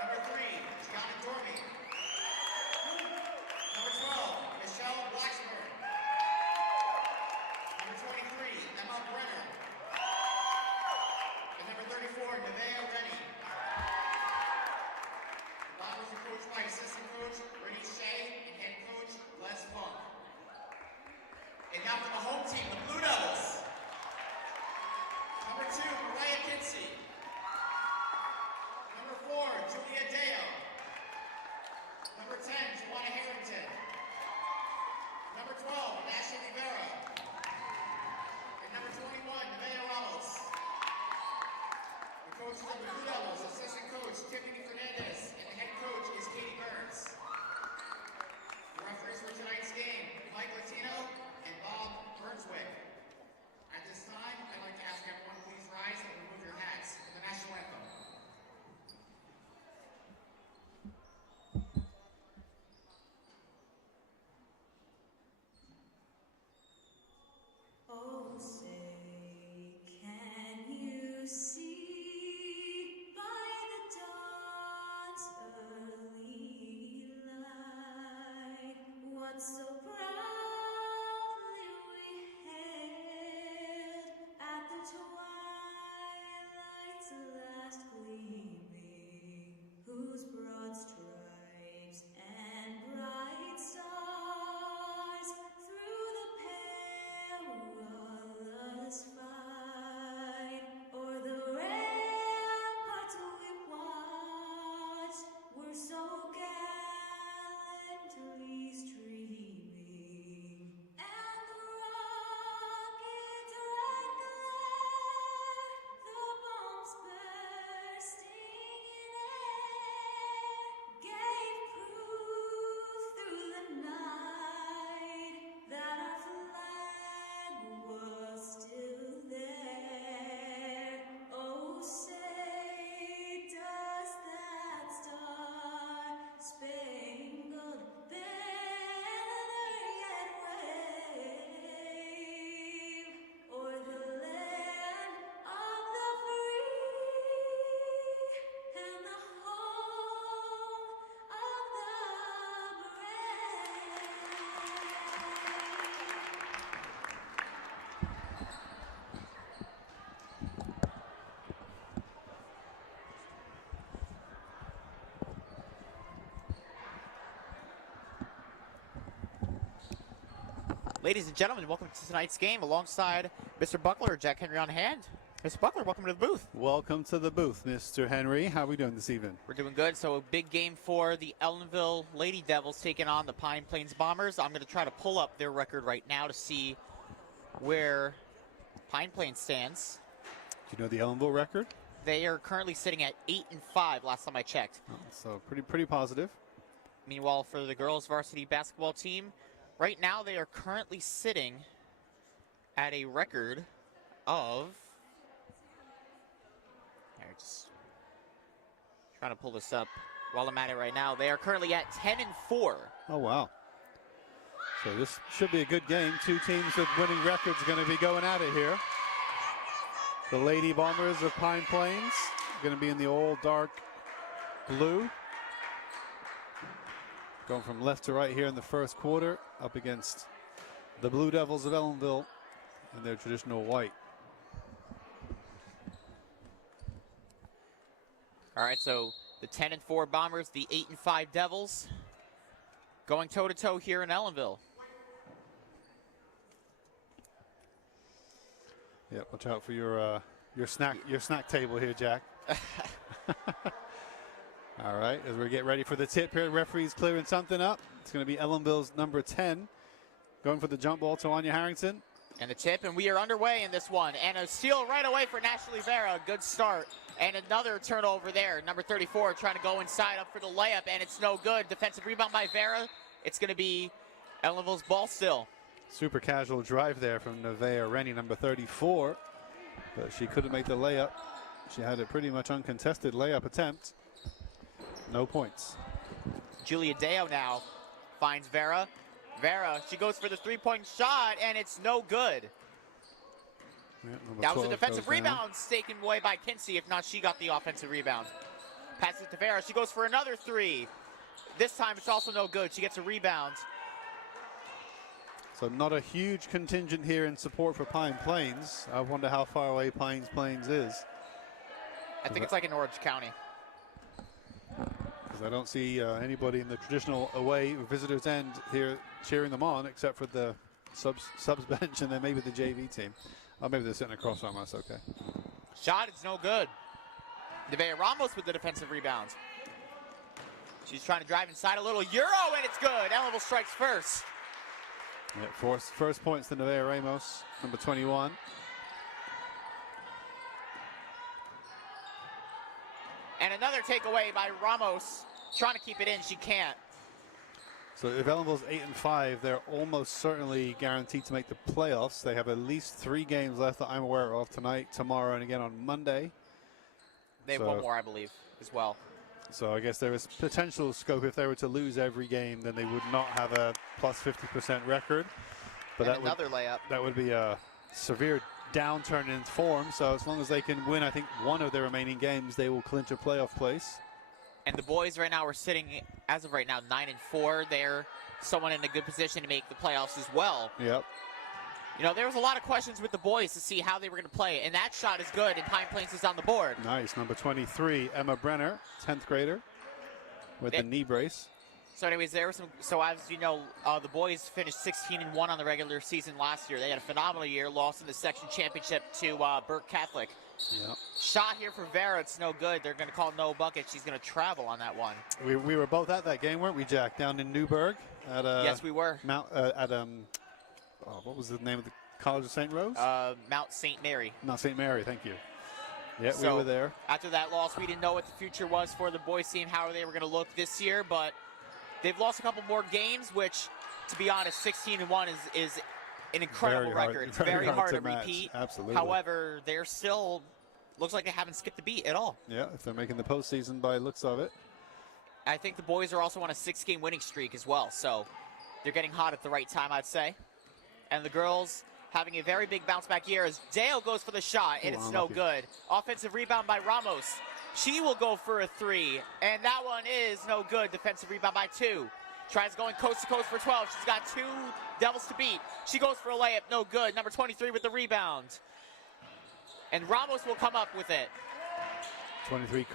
Number 3, Gianna Dormy. Number 12, Michelle Blacksburn. Number 23, Emma Brenner. And number 34, Nevaeh Rennie. The Bombers are coached by assistant coach Rennie Shea and head coach Les Funk. And now for the home team, the Blue Devils. Number 2, Mariah Kinsey. Number 4, Julia Deo. Number 10, Joanna Harrington. Number 12, Ashley Rivera. And number 21, Nevaeh Ramos. The coach of the Blue Devils, assistant coach Tiffany Fernandez, and the head coach is Katie Burns. The referees for tonight's game, Mike Latino and Bob Burnswick. At this time, I'd like to ask everyone to please rise and remove your hats for the national anthem. Oh, say, can you see by the dawn's early light what so proudly we hailed at the twilight's last gleaming, whose broad stripes and bright stars through the perilous fight o'er the ramparts we watched were so gallantly streaming, and the rocket's red glare, the bombs bursting in air, gave proof through the night that our flag was still there. Oh, say, does that star-spangled banner yet wave o'er the land of the free and the home of the brave? Ladies and gentlemen, welcome to tonight's game alongside Mr. Buckler, Jack Henry on hand. Mr. Buckler, welcome to the booth. Welcome to the booth, Mr. Henry. How are we doing this evening? We're doing good. So a big game for the Ellenville Lady Devils taking on the Pine Plains Bombers. I'm going to try to pull up their record right now to see where Pine Plains stands. Do you know the Ellenville record? They are currently sitting at 8-5 last time I checked. Oh, so pretty positive. Meanwhile, for the girls varsity basketball team, right now they are currently sitting at a record of... Just trying to pull this up while I'm at it right now. They are currently at 10-4. Oh, wow. So this should be a good game. Two teams with winning records going to be going at it here. The Lady Bombers of Pine Plains going to be in the all dark blue. Going from left to right here in the first quarter, up against the Blue Devils of Ellenville in their traditional white. All right, so the 10-4 Bombers, the 8-5 Devils, going toe-to-toe here in Ellenville. Yeah, watch out for your snack table here, Jack. All right, as we get ready for the tip here, referee's clearing something up. It's going to be Ellenville's number 10 going for the jump ball to Anya Harrington. And the tip, and we are underway in this one. And a steal right away for Ashley Rivera. Good start. And another turnover there. Number 34 trying to go inside up for the layup, and it's no good. Defensive rebound by Vera. It's going to be Ellenville's ball still. Super casual drive there from Nevaeh Rennie, number 34. But she couldn't make the layup. She had a pretty much uncontested layup attempt. No points. Julia Deo now finds Vera. Vera, she goes for the three-point shot, and it's no good. Yeah, that was a defensive rebound taken away by Kinsey. If not, she got the offensive rebound. Passes it to Vera. She goes for another three. This time it's also no good. She gets a rebound. So not a huge contingent here in support for Pine Plains. I wonder how far away Pine Plains is. I think it's like in Orange County. Because I don't see anybody in the traditional away visitors end here cheering them on, except for the subs bench and then maybe the JV team. Oh, maybe they're sitting across from us. Okay. Shot is no good. Nevaeh Ramos with the defensive rebound. She's trying to drive inside a little Euro, and it's good. Ellenville strikes first. Yeah, first points to Nevaeh Ramos, number 21. And another takeaway by Ramos, trying to keep it in. She can't. So if Ellenville's 8-5, they're almost certainly guaranteed to make the playoffs. They have at least 3 games left that I'm aware of tonight, tomorrow, and again on Monday. They have one more, I believe, as well. So I guess there is potential scope. If they were to lose every game, then they would not have a plus 50% record. But and another layup. That would be a severe downturn in form. So as long as they can win, I think, one of their remaining games, they will clinch a playoff place. And the boys right now are sitting, as of right now, 9-4. They're someone in a good position to make the playoffs as well. Yep. You know, there was a lot of questions with the boys to see how they were going to play, and that shot is good, and Pine Plains is on the board. Nice. Number 23, Emma Brenner, 10th grader, with the knee brace. So anyways, there were some, so as you know, the boys finished 16-1 on the regular season last year. They had a phenomenal year, lost in the section championship to Burke Catholic. Yep. Shot here for Vera, it's no good. They're going to call no bucket. She's going to travel on that one. We were both at that game, weren't we, Jack? Down in Newburgh at yes, we were. What was the name of the College of St. Rose? Mount St. Mary. Mount St. Mary, thank you. Yeah, so, we were there. After that loss, we didn't know what the future was for the boys team, how they were going to look this year, but they've lost a couple more games, which, to be honest, 16-1 is an incredible record. It's very hard to repeat. Absolutely. However, they're still, looks like they haven't skipped a beat at all. Yeah, if they're making the postseason by looks of it. I think the boys are also on a 6-game winning streak as well, so they're getting hot at the right time, I'd say. And the girls having a very big bounce back year as Dale goes for the shot, and it's no good. Offensive rebound by Ramos. She will go for a 3, and that one is no good. Defensive rebound by 2. Tries going coast to coast for 12. She's got 2 Devils to beat. She goes for a layup, no good. Number 23 with the rebound. And Ramos will come up with it. 23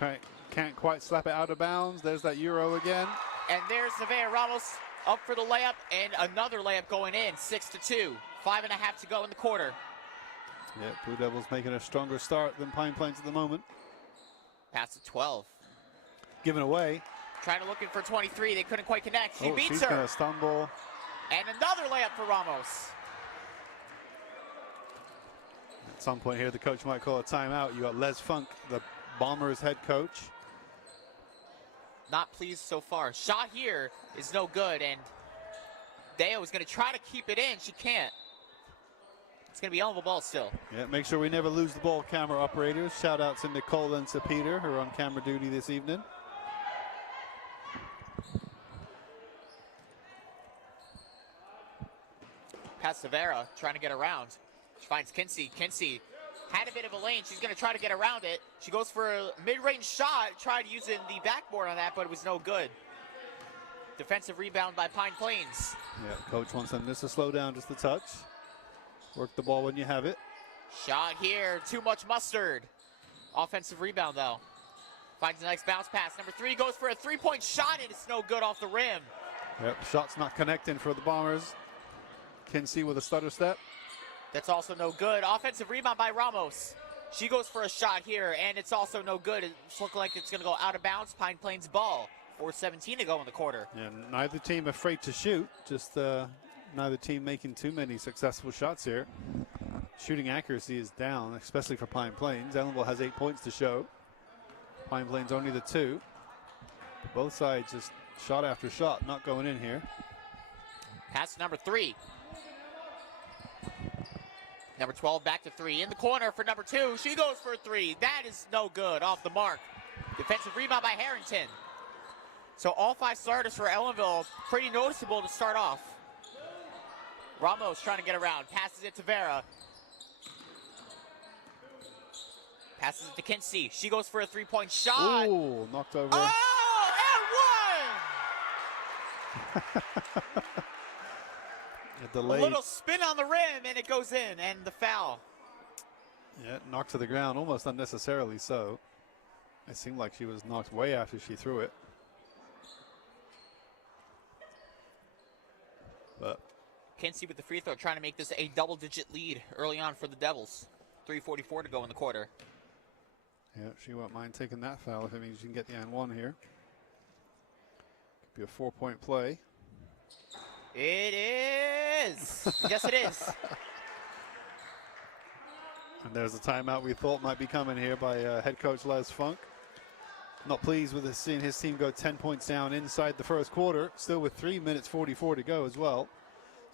can't quite slap it out of bounds. There's that Euro again. And there's Nevaeh Ramos up for the layup, and another layup going in, 6-2. 5.5 to go in the quarter. Yeah, Blue Devils making a stronger start than Pine Plains at the moment. Pass to 12. Given away. Trying to looking for 23. They couldn't quite connect. She beats she's her. Going to stumble. And another layup for Ramos. At some point here, the coach might call a timeout. You got Les Funk, the Bombers head coach. Not pleased so far. Shot here is no good, and Deo is going to try to keep it in. She can't. It's going to be on the ball still. Yeah, make sure we never lose the ball, camera operators. Shout out to Nicole and to Peter, who are on camera duty this evening. Pass to Vera, trying to get around. She finds Kinsey. Kinsey had a bit of a lane. She's going to try to get around it. She goes for a mid-range shot. Tried using the backboard on that, but it was no good. Defensive rebound by Pine Plains. Yeah, coach wants them just to slow down just a touch. Work the ball when you have it. Shot here, too much mustard. Offensive rebound, though. Finds a nice bounce pass. Number 3 goes for a 3-point shot, and it's no good off the rim. Yep, shot's not connecting for the Bombers. Kinsey with a stutter step. That's also no good. Offensive rebound by Ramos. She goes for a shot here, and it's also no good. It's looking like it's going to go out of bounds. Pine Plains ball. 4:17 to go in the quarter. Yeah, neither team afraid to shoot. Just neither team making too many successful shots here. Shooting accuracy is down, especially for Pine Plains. Ellenville has 8 points to show. Pine Plains only the 2. Both sides just shot after shot, not going in here. Pass to number 3. Number 12 back to 3. In the corner for number 2. She goes for a 3. That is no good. Off the mark. Defensive rebound by Harrington. So all 5 starters for Ellenville, pretty noticeable to start off. Ramos trying to get around. Passes it to Vera. Passes it to Kinsey. She goes for a three-point shot. Ooh, knocked over. Oh, and one! A delay. A little spin on the rim, and it goes in, and the foul. Yeah, knocked to the ground almost unnecessarily so. It seemed like she was knocked way after she threw it. But Kinsey with the free throw, trying to make this a double-digit lead early on for the Devils. 3:44 to go in the quarter. yeah, she won't mind taking that foul if it means you can get the and one here. Could be a 4-point play. It is. Yes, it is. And there's a timeout we thought might be coming here by head coach Les Funk. Not pleased with seeing his team go 10 points down inside the first quarter, still with 3 minutes 44 to go as well.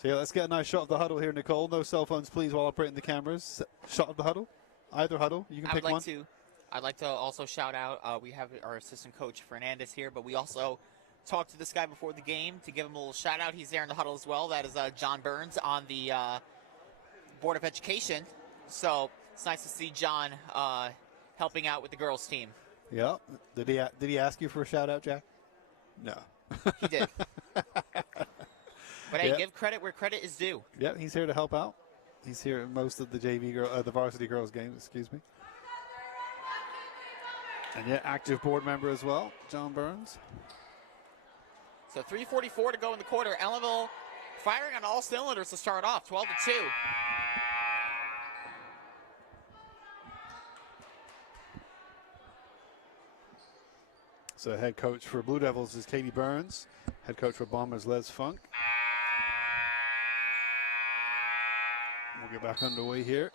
So yeah, let's get a nice shot of the huddle here, Nicole. No cell phones, please, while operating the cameras. Shot of the huddle. Either huddle. You can pick one. I'd like to also shout out, we have our assistant coach, Fernandez, here, but we also talked to this guy before the game to give him a little shout out. He's there in the huddle as well. That is John Burns on the Board of Education. So it's nice to see John helping out with the girls team. Yeah. Did he ask you for a shout out, Jack? No. He did. But hey, give credit where credit is due. Yeah, he's here to help out. He's here at most of the the varsity girls games, excuse me. And yeah, active board member as well, John Burns. So 3:44 to go in the quarter. Ellenville firing on all cylinders to start off, 12-2. So head coach for Blue Devils is Katie Burns. Head coach for Bombers, Les Funk. We'll get back underway here.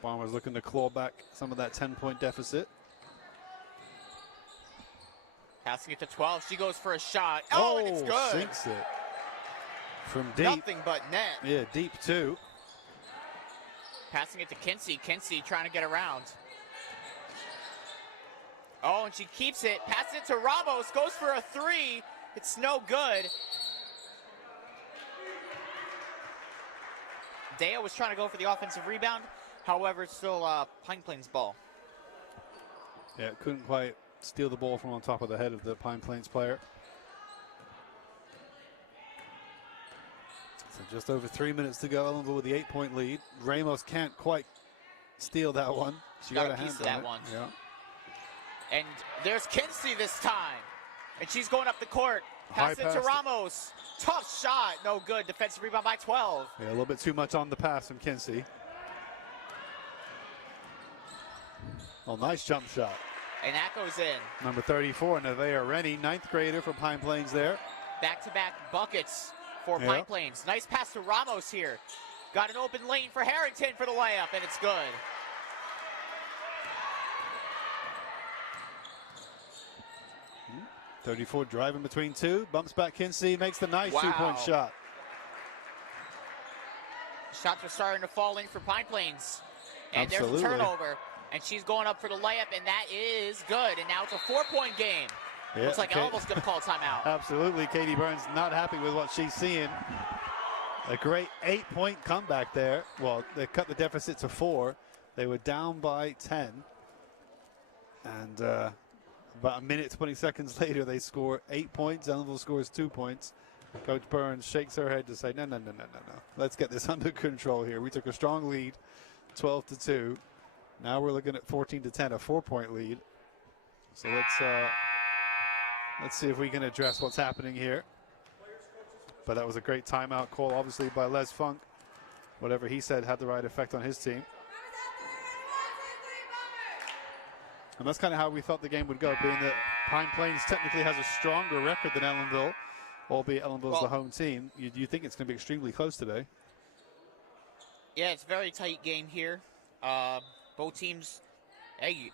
Bombers looking to claw back some of that 10-point deficit. Passing it to 12. She goes for a shot. Oh, and it's good. Sinks it. From deep. Nothing but net. Yeah, deep too. Passing it to Kinsey. Kinsey trying to get around. Oh, and she keeps it. Passes it to Ramos. Goes for a three. It's no good. Deo was trying to go for the offensive rebound. However, it's still Pine Plains ball. Yeah, couldn't quite steal the ball from on top of the head of the Pine Plains player. So just over 3 minutes to go. Ellenville with the 8-point lead. Ramos can't quite steal that one. She got a piece of that one. Yeah. And there's Kinsey this time. And she's going up the court. Pass it to Ramos. Tough shot. No good. Defensive rebound by 12. Yeah, a little bit too much on the pass from Kinsey. Oh, nice jump shot. And that goes in. Number 34, Nevaeh Rennie, 9th grader for Pine Plains there. Back-to-back buckets for Pine Plains. Nice pass to Ramos here. Got an open lane for Harrington for the layup, and it's good. 34 driving between two. Bumps back Kinsey, makes the nice two-point shot. Shots are starting to fall in for Pine Plains. And Absolutely. There's a turnover. And she's going up for the layup, and that is good. And now it's a 4-point game. Yeah, Looks like Ellenville's going to call a timeout. Absolutely. Katie Burns not happy with what she's seeing. A great 8-point comeback there. Well, they cut the deficit to 4. They were down by 10. And about a minute, 20 seconds later, they score 8 points. Ellenville scores 2 points. Coach Burns shakes her head to say, no. Let's get this under control here. We took a strong lead, 12-2. Now we're looking at 14-10, a 4-point lead. So let's see if we can address what's happening here. But that was a great timeout call, obviously, by Les Funk. Whatever he said had the right effect on his team. And that's kind of how we thought the game would go, being that Pine Plains technically has a stronger record than Ellenville, albeit Ellenville's the home team. You think it's going to be extremely close today. Yeah, it's a very tight game here. Both teams, hey, you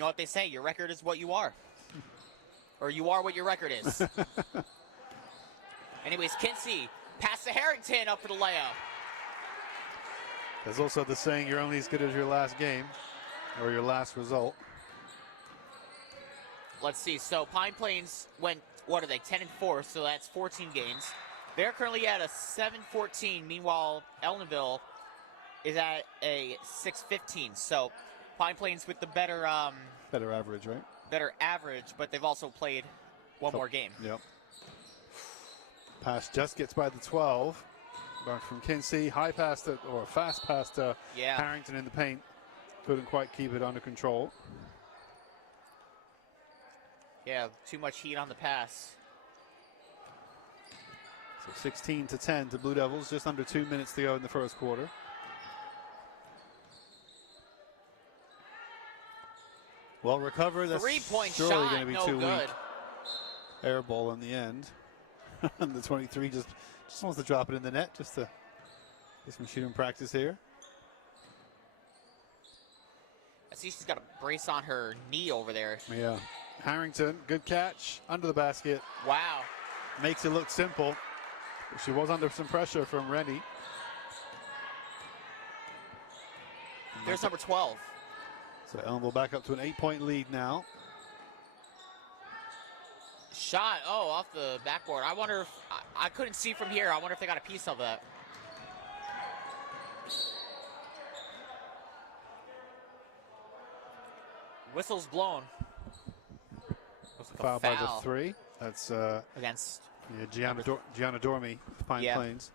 know what they say, your record is what you are. Or you are what your record is. Anyways, Kinsey, pass to Harrington up for the layup. There's also the saying, you're only as good as your last game, or your last result. Let's see, so Pine Plains went, what are they, 10-4, so that's 14 games. They're currently at a 7-14, meanwhile, Ellenville is at a 615. So Pine Plains with the better Better average, right? better average, but they've also played one more game. Yep. Pass just gets by the 12. Back from Kinsey, high pass to, or fast pass to Harrington in the paint. Couldn't quite keep it under control. Yeah, too much heat on the pass. So 16-10 to Blue Devils, just under 2 minutes to go in the first quarter. Well recovered. That's 3-point surely shot, going to be no too good. weak. Air ball in the end. And the 23 just wants to drop it in the net just to get some shooting practice here. I see she's got a brace on her knee over there. Yeah. Harrington, good catch, under the basket. Wow. Makes it look simple. But she was under some pressure from Rennie. There's number 12. So Ellenville back up to an 8-point lead now. Shot, oh, off the backboard. I wonder if, I couldn't see from here. I wonder if they got a piece of that. Whistle's blown. Looks like Foul a by foul the 3. That's against Gianna Dormy, Pine Plains.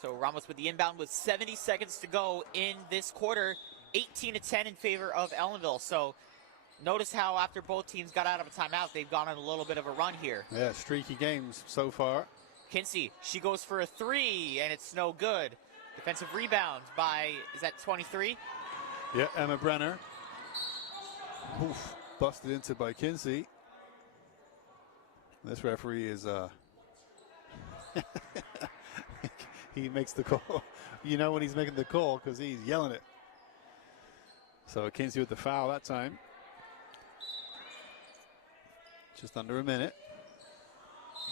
So Ramos with the inbound with 70 seconds to go in this quarter. 18-10 in favor of Ellenville. So notice how after both teams got out of a timeout, they've gone on a little bit of a run here. Yeah, streaky games so far. Kinsey, she goes for a 3, and it's no good. Defensive rebound by, is that 23? Yeah, Emma Brenner. Oof, busted into by Kinsey. This referee is, he makes the call. You know when he's making the call because he's yelling it. So Kinsey with the foul that time. Just under a minute.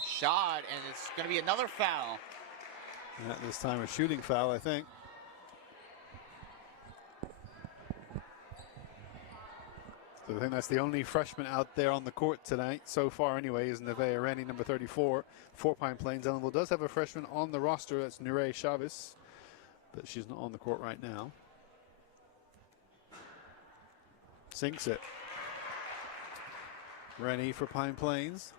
Shot, and it's going to be another foul. And this time a shooting foul, I think. So I think that's the only freshman out there on the court tonight, so far anyway, is Nevaeh Rennie, number 34, for Pine Plains. Ellenville does have a freshman on the roster, that's Nurey Chavez, but she's not on the court right now. Sinks it. Rennie for Pine Plains.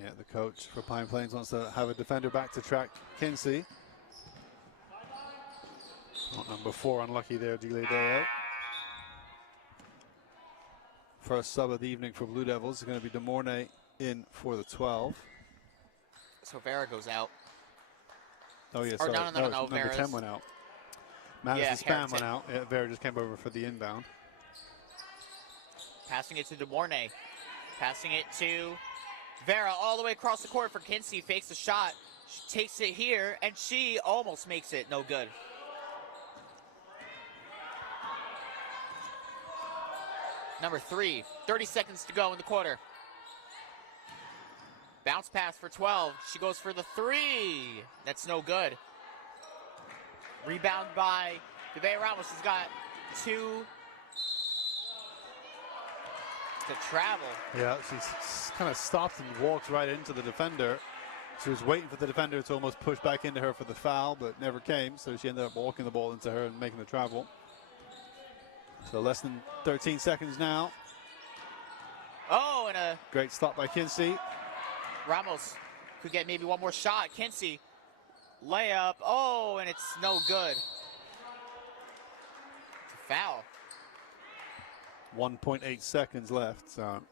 Yeah, the coach for Pine Plains wants to have a defender back to track Kinsey. Number 4, unlucky there, DeLay. First sub of the evening for Blue Devils is going to be DeMornay in for the 12. So Vera goes out. Oh, yeah, Or sorry. no, number Vera's 10 went out. Madison Spam Harrington went out. Yeah, Vera just came over for the inbound. Passing it to DeMornay. Passing it to Vera all the way across the court for Kinsey. Fakes the shot. She takes it here, and she almost makes it. No good. Number 3, 30 seconds to go in the quarter. Bounce pass for 12. She goes for the 3. That's no good. Rebound by Nevaeh Ramos. She's got 2 to travel. Yeah, she's kind of stopped and walks right into the defender. She was waiting for the defender to almost push back into her for the foul, but never came, so she ended up walking the ball into her and making the travel. So less than 13 seconds now. Oh, and a Great stop by Kinsey. Ramos could get maybe one more shot. Kinsey, layup. Oh, and it's no good. It's a foul. 1.8 seconds left. So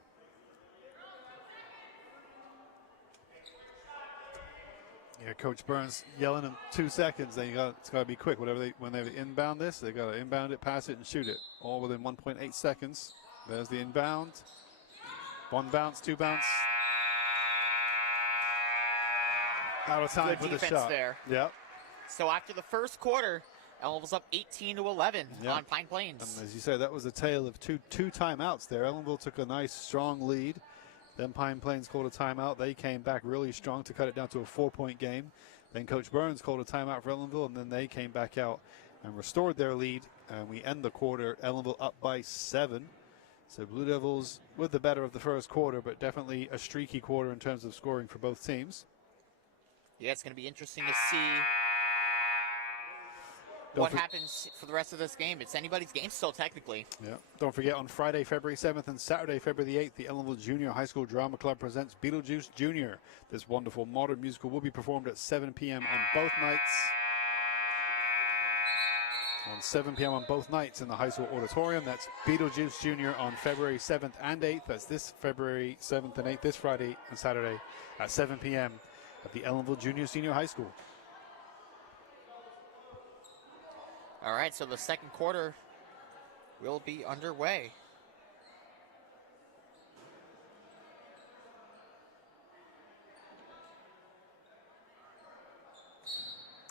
yeah, Coach Burns yelling in 2 seconds. Then it's got to be quick. When they inbound this, they got to inbound it, pass it, and shoot it. All within 1.8 seconds. There's the inbound. 1 bounce, 2 bounce. Out of time Good for the defense shot. there. Yep. So after the first quarter, Ellenville's up 18-11 on Pine Plains. And as you said, that was a tale of two timeouts there. Ellenville took a nice, strong lead. Then Pine Plains called a timeout. They came back really strong to cut it down to a 4-point game. Then Coach Burns called a timeout for Ellenville, and then they came back out and restored their lead. And we end the quarter, Ellenville up by 7. So Blue Devils with the better of the first quarter, but definitely a streaky quarter in terms of scoring for both teams. Yeah, it's going to be interesting to see what happens for the rest of this game. It's anybody's game still, technically. Yeah. Don't forget, on Friday, February 7th and Saturday, February the 8th, the Ellenville Junior High School Drama Club presents Beetlejuice Jr. This wonderful modern musical will be performed at 7 p.m. on both nights. On 7 p.m. on both nights in the high school auditorium. That's Beetlejuice Jr. on February 7th and 8th. That's this February 7th and 8th, this Friday and Saturday at 7 p.m. at the Ellenville Junior Senior High School. All right, so the second quarter will be underway.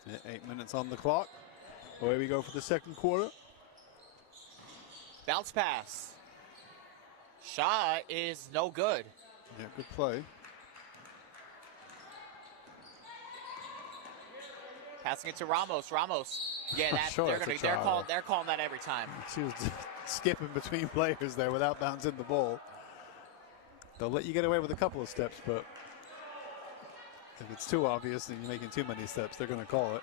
Yeah, 8 minutes on the clock. Away we go for the second quarter. Bounce pass. Shot is no good. Yeah, good play. Passing it to Ramos. Ramos. Yeah, that's Sure, they're calling that every time. She was skipping between players there without bouncing the ball. They'll let you get away with a couple of steps, but if it's too obvious and you're making too many steps, they're going to call it.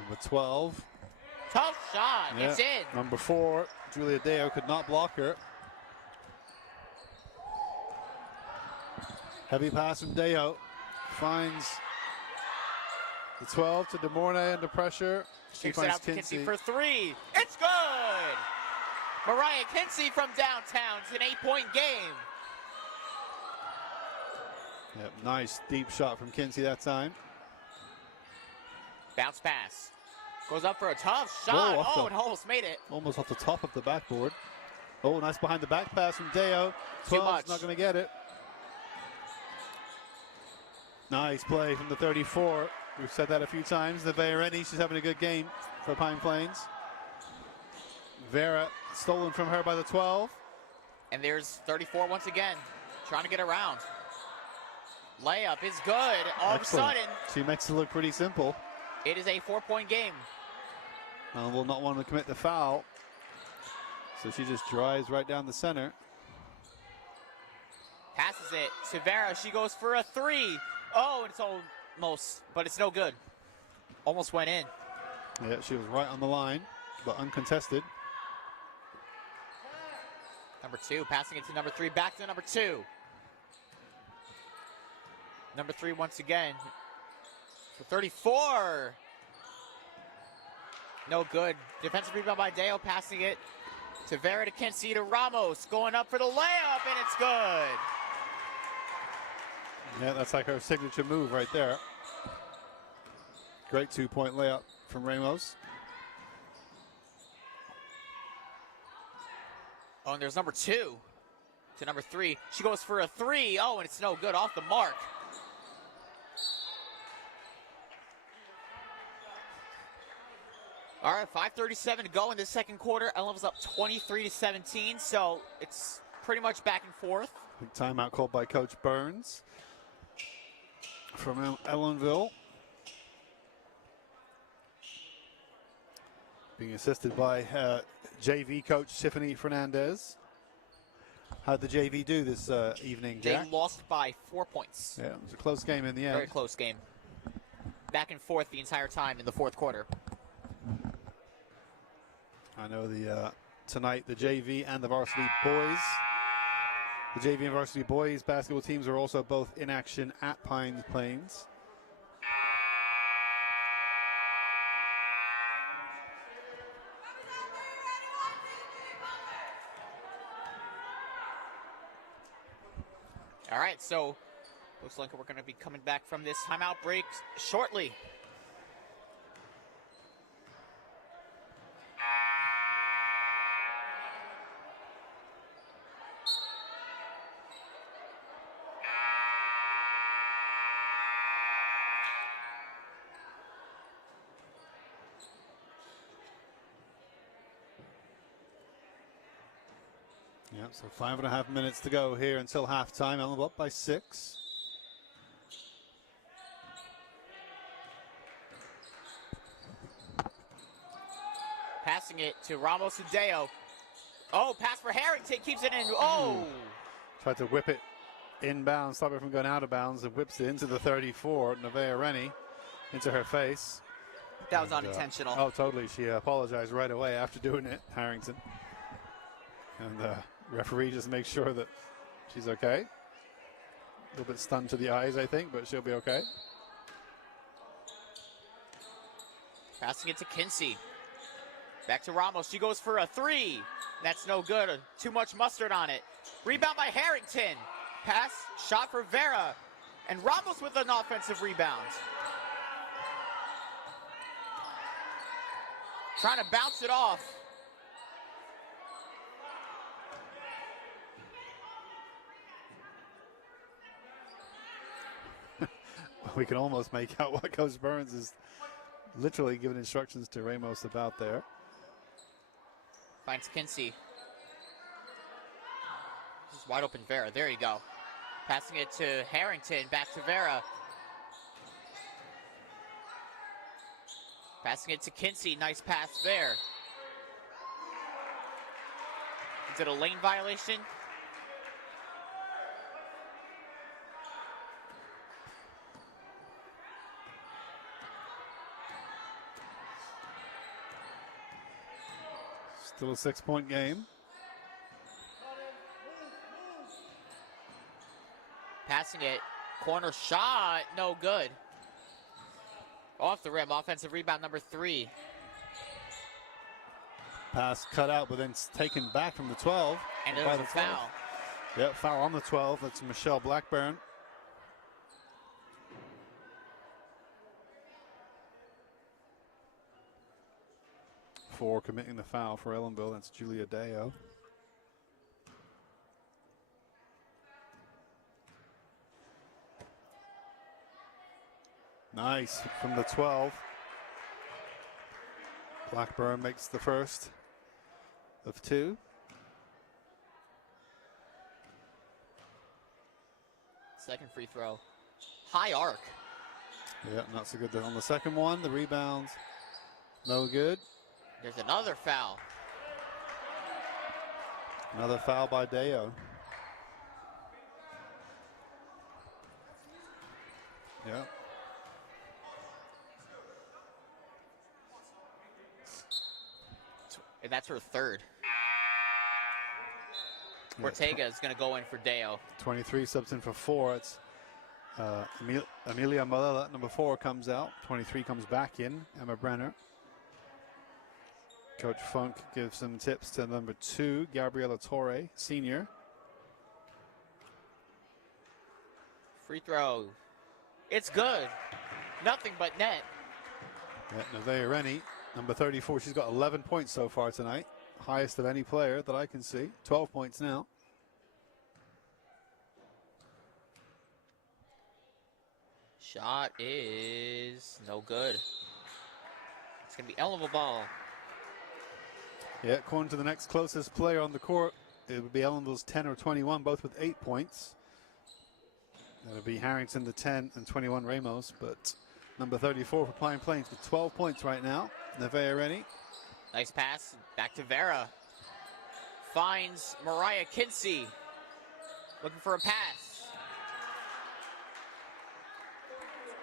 Number 12. Tough shot. Yeah. It's in. Number 4, Julia Deo could not block her. Heavy pass from Deo. Finds the 12 to DeMornay under pressure. She Kicks it finds out to Kinsey. Kinsey for 3. It's good. Mariah Kinsey from downtown. It's an 8-point game. Yep, nice deep shot from Kinsey that time. Bounce pass. Goes up for a tough shot. Whoa, It almost made it. Almost off the top of the backboard. Oh, nice behind the back pass from Deo. 12's not going to get it. Nice play from the 34. We've said that a few times. The Vereni, she's having a good game for Pine Plains. Vera stolen from her by the 12. And there's 34 once again, trying to get around. Layup is good. All of a sudden, she makes it look pretty simple. it is a 4-point game. And will not want to commit the foul. So she just drives right down the center. Passes it to Vera. She goes for a 3. Oh, it's almost, but it's no good. Almost went in. Yeah, she was right on the line, but uncontested. Number 2, passing it to number 3. Back to number 2. Number 3 once again. For 34. No good. Defensive rebound by Deo, passing it to Vera, to Kinsey, to Ramos. Going up for the layup, and it's good. Yeah, that's like her signature move right there. Great 2-point layup from Ramos. Oh, and there's number 2 to number 3. She goes for a 3. Oh, and it's no good. Off the mark. All right, 5:37 to go in the second quarter. Ellenville's up 23-17, so it's pretty much back and forth. Timeout called by Coach Burns from Ellenville. Being assisted by JV coach Tiffany Fernandez. How'd the JV do this evening, Jack? They lost by 4 points. Yeah, it was a close game in the end. Very close game. Back and forth the entire time in the fourth quarter. I know tonight the JV and the varsity boys. The JV and varsity boys basketball teams are also both in action at Pine Plains. All right, so looks like we're going to be coming back from this timeout break shortly. Yeah, so 5.5 minutes to go here until halftime. Ellenville up by 6. Passing it to Ramos and Deo. Oh, pass for Harrington, keeps it in. Oh! Tried to whip it inbounds, stop it from going out of bounds, and whips it into the 34. Nevaeh Rennie into her face. That was unintentional. Oh, totally. She apologized right away after doing it, Harrington. And the referee just makes sure that she's okay. A little bit stunned to the eyes, I think, but she'll be okay. Passing it to Kinsey. Back to Ramos. She goes for a three. That's no good. Too much mustard on it. Rebound by Harrington. Pass, shot for Vera. And Ramos with an offensive rebound. Trying to bounce it off. We can almost make out what Coach Burns is literally giving instructions to Ramos about there. Finds Kinsey. Just wide open Vera. There you go. Passing it to Harrington. Back to Vera. Passing it to Kinsey. Nice pass there. Is it a lane violation? Still a 6-point game. Passing it. Corner shot. No good. Off the rim. Offensive rebound number 3. Pass cut out, but then it's taken back from the 12. And it was a foul. Yep, foul on the 12. That's Michelle Blackburn. For committing the foul for Ellenville, that's Julia Deo. Nice from the 12. Blackburn makes the first of 2. Second free throw. High arc. Yeah, not so good on the second one. The rebounds, no good. There's another foul. Another foul by Deo. Yeah. And that's her third. Ortega is going to go in for Deo. 23 subs in for 4. It's Amelia Malala, number 4, comes out. 23 comes back in. Emma Brenner. Coach Funk gives some tips to number 2, Gabriela Torre, senior. Free throw. It's good. Nothing but net. Yeah, Nevaeh Rennie, number 34. She's got 11 points so far tonight. Highest of any player that I can see. 12 points now. Shot is no good. It's going to be Ellenville ball. Yeah, according to the next closest player on the court, it would be Ellenville's 10 or 21, both with 8 points. That would be Harrington, the 10, and 21 Ramos, but number 34 for Pine Plains with 12 points right now. Nevaeh Rennie. Nice pass. Back to Vera. Finds Mariah Kinsey. Looking for a pass.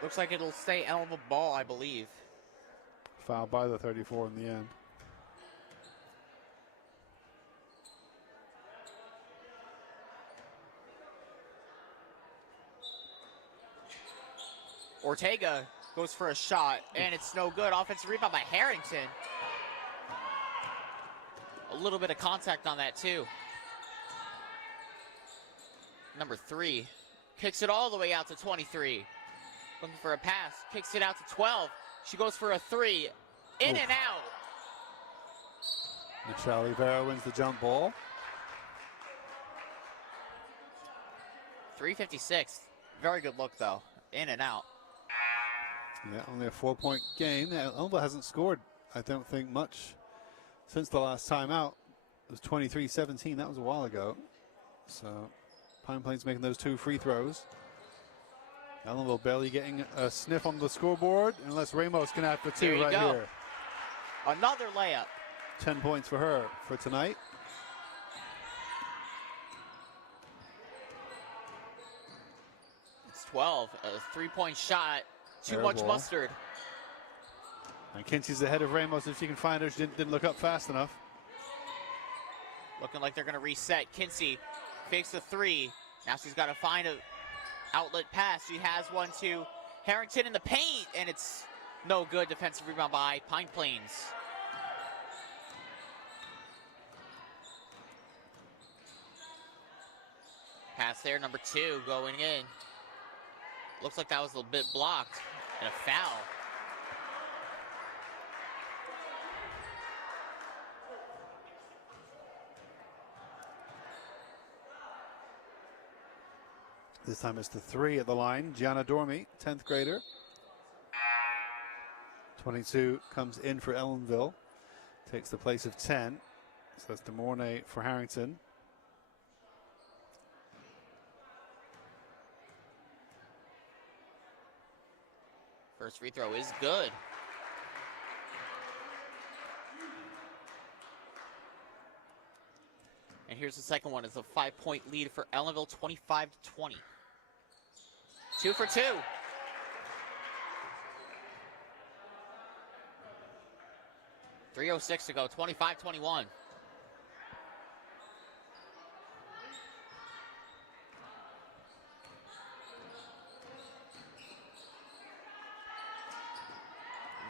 Looks like it'll stay Ellenville ball, I believe. Foul by the 34 in the end. Ortega goes for a shot, and it's no good. Offensive rebound by Harrington. A little bit of contact on that, too. Number 3 kicks it all the way out to 23. Looking for a pass, kicks it out to 12. She goes for a 3, in and out. Michelle Vera wins the jump ball. 3:56. Very good look, though. In and out. Yeah, only a 4-point game. Ellenville hasn't scored, I don't think, much since the last time out. It was 23-17. That was a while ago. So Pine Plains making those 2 free throws. Ellenville barely getting a sniff on the scoreboard, unless Ramos can have the 2 right here. Another layup. 10 points for her for tonight. It's 12. A 3-point shot. Too Air much ball. mustard. And Kinsey's ahead of Ramos if she can find her. She didn't look up fast enough. Looking like they're going to reset. Kinsey fakes the 3. Now she's got to find a outlet pass. She has one to Harrington in the paint, and it's no good. Defensive rebound by Pine Plains. Pass there, number 2 going in. Looks like that was a little bit blocked, and a foul. This time it's the 3 at the line. Gianna Dormy, 10th grader. 22 comes in for Ellenville. Takes the place of 10. So that's DeMornay for Harrington. First free throw is good. And here's the second one. It's a 5-point lead for Ellenville, 25-20. 2 for 2. .306 to go, 25-21.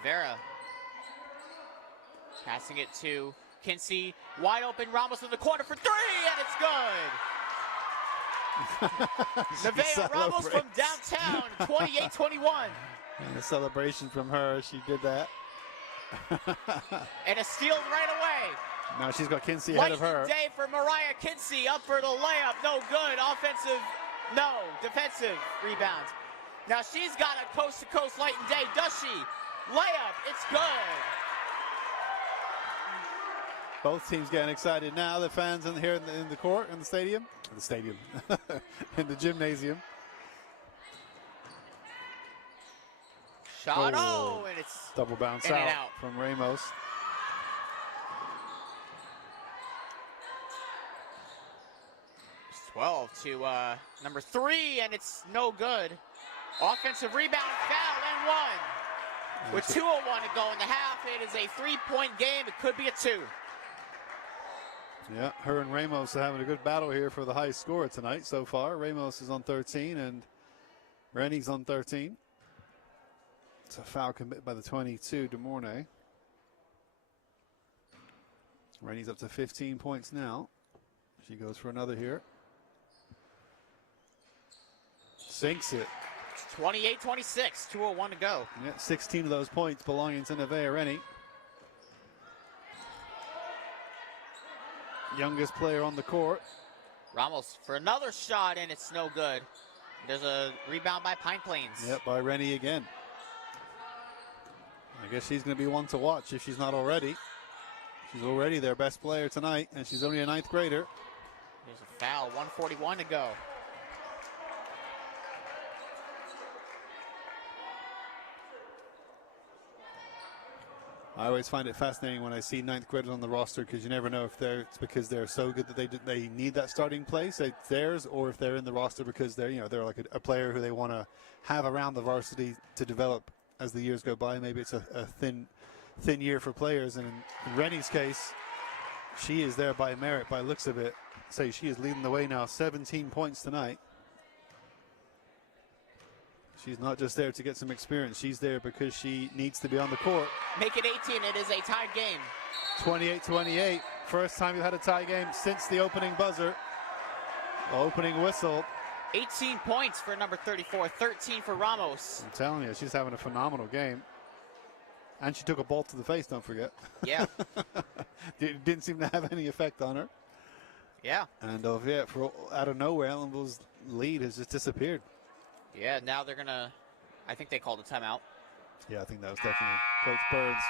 Vera passing it to Kinsey, wide open, Ramos in the corner for 3, and it's good. Nevaeh Ramos from downtown, 28-21. And the celebration from her, she did that. And a steal right away. Now she's got Kinsey ahead of her. Lightning day for Mariah Kinsey, up for the layup, no good. Offensive, no, defensive rebound. Now she's got a coast-to-coast Lightning day, does she? Layup, it's good. Both teams getting excited now. The fans in here in the court, in the stadium, in the gymnasium. Shot, and it's double bounce in and out out from Ramos. It's 12 to number 3, and it's no good. Offensive rebound, foul, and 1. With 2:01 to go in the half, it is a 3-point game. It could be a 2. Yeah, her and Ramos are having a good battle here for the high score tonight so far. Ramos is on 13 and Rennie's on 13. It's a foul commit by the 22, DeMornay. Rennie's up to 15 points now. She goes for another here. Sinks it. It's 28-26, 2:01 to go. Yeah, 16 of those points belonging to Nevaeh Rennie. Youngest player on the court. Ramos for another shot, and it's no good. There's a rebound by Pine Plains. Yep, by Rennie again. I guess she's going to be one to watch if she's not already. She's already their best player tonight, and she's only a 9th grader. There's a foul, 1:41 to go. I always find it fascinating when I see 9th graders on the roster because you never know if it's because they're so good that they need that starting place, it's theirs, or if they're in the roster because they're like a player who they want to have around the varsity to develop as the years go by. Maybe it's a thin year for players, and in Rennie's case, she is there by merit, by looks of it. Say she is leading the way now, 17 points tonight. She's not just there to get some experience. She's there because she needs to be on the court. Make it 18. It is a tied game. 28-28. First time you've had a tie game since the opening buzzer. The opening whistle. 18 points for number 34, 13 for Ramos. I'm telling you, she's having a phenomenal game. And she took a ball to the face, don't forget. Yeah. It didn't seem to have any effect on her. Yeah. And out of nowhere, Ellenville's lead has just disappeared. Yeah, now they're going to, I think they called a timeout. Yeah, I think that was definitely Coach Burns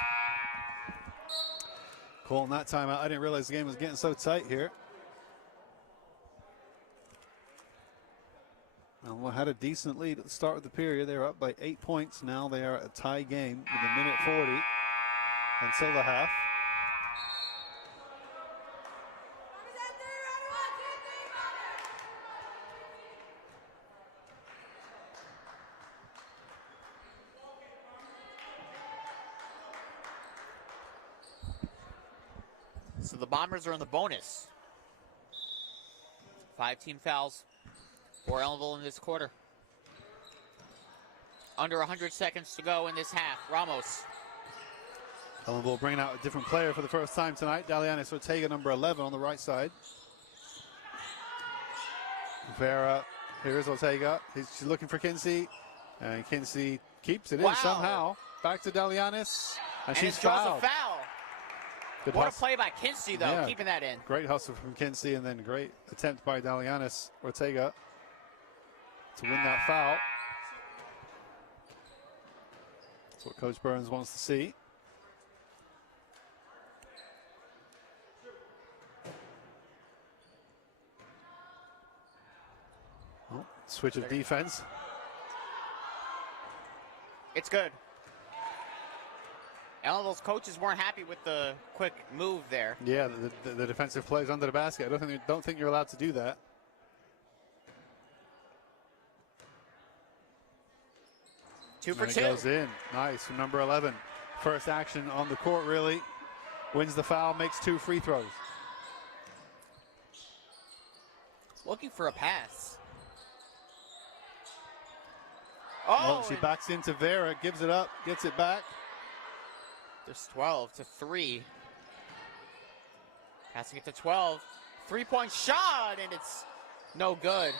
calling that timeout. I didn't realize the game was getting so tight here. Ellenville had a decent lead at the start of the period. They were up by 8 points. Now they are at a tie game with a minute 40 until the half. So the Bombers are in the bonus. 5 team fouls for Ellenville in this quarter. Under 100 seconds to go in this half. Ramos. Ellenville bringing out a different player for the first time tonight. Dalianis Ortega, number 11 on the right side. Vera, here's Ortega. She's looking for Kinsey. And Kinsey keeps it in somehow. Back to Dalianis. And she's fouled. A foul. Good What hustle. a play by Kinsey, though, keeping that in. Great hustle from Kinsey, and then great attempt by Dalianis Ortega to win that foul. That's what Coach Burns wants to see. Oh, switch of defense. It's good. Ellenville's coaches weren't happy with the quick move there. Yeah, the defensive plays under the basket. I don't think you're allowed to do that. 2 for And 2. it goes in. Nice from number 11. First action on the court, really. Wins the foul, makes 2 free throws. Looking for a pass. Oh, she backs into Vera, gives it up, gets it back. There's 12 to 3. Passing it to 12. 3-point shot, and it's no good.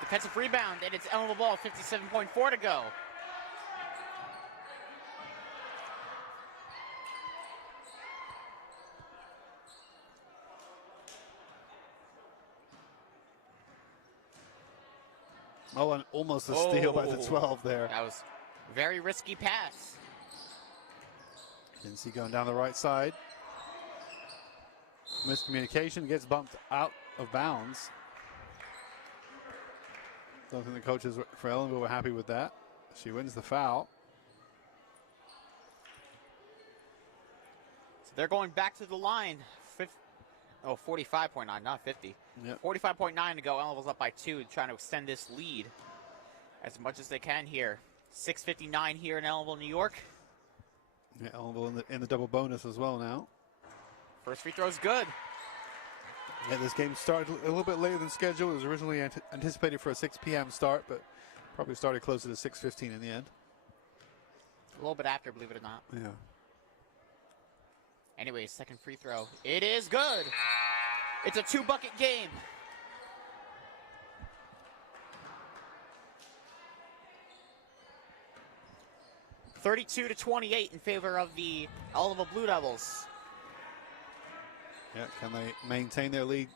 Defensive rebound, and it's Ellenville ball, 57.4 to go. Oh, and almost a steal by the 12 there. That was a very risky pass. Kinsey going down the right side. Miscommunication, gets bumped out of bounds. Don't think the coaches for Ellenville were happy with that. She wins the foul. So they're going back to the line. 45.9, not 50. Yep. 45.9 to go. Ellenville's up by 2, trying to extend this lead as much as they can here. 6:59 here in Ellenville, New York. Yeah, Ellenville in the double bonus as well now. First free throw's good. Yeah, this game started a little bit later than scheduled. It was originally anticipated for a 6 p.m. start, but probably started closer to 6:15 in the end. A little bit after, believe it or not. Yeah. Anyway, second free throw. It is good. It's a 2-bucket game. (32-28) in favor of the Ellenville Blue Devils. Yeah, can they maintain their lead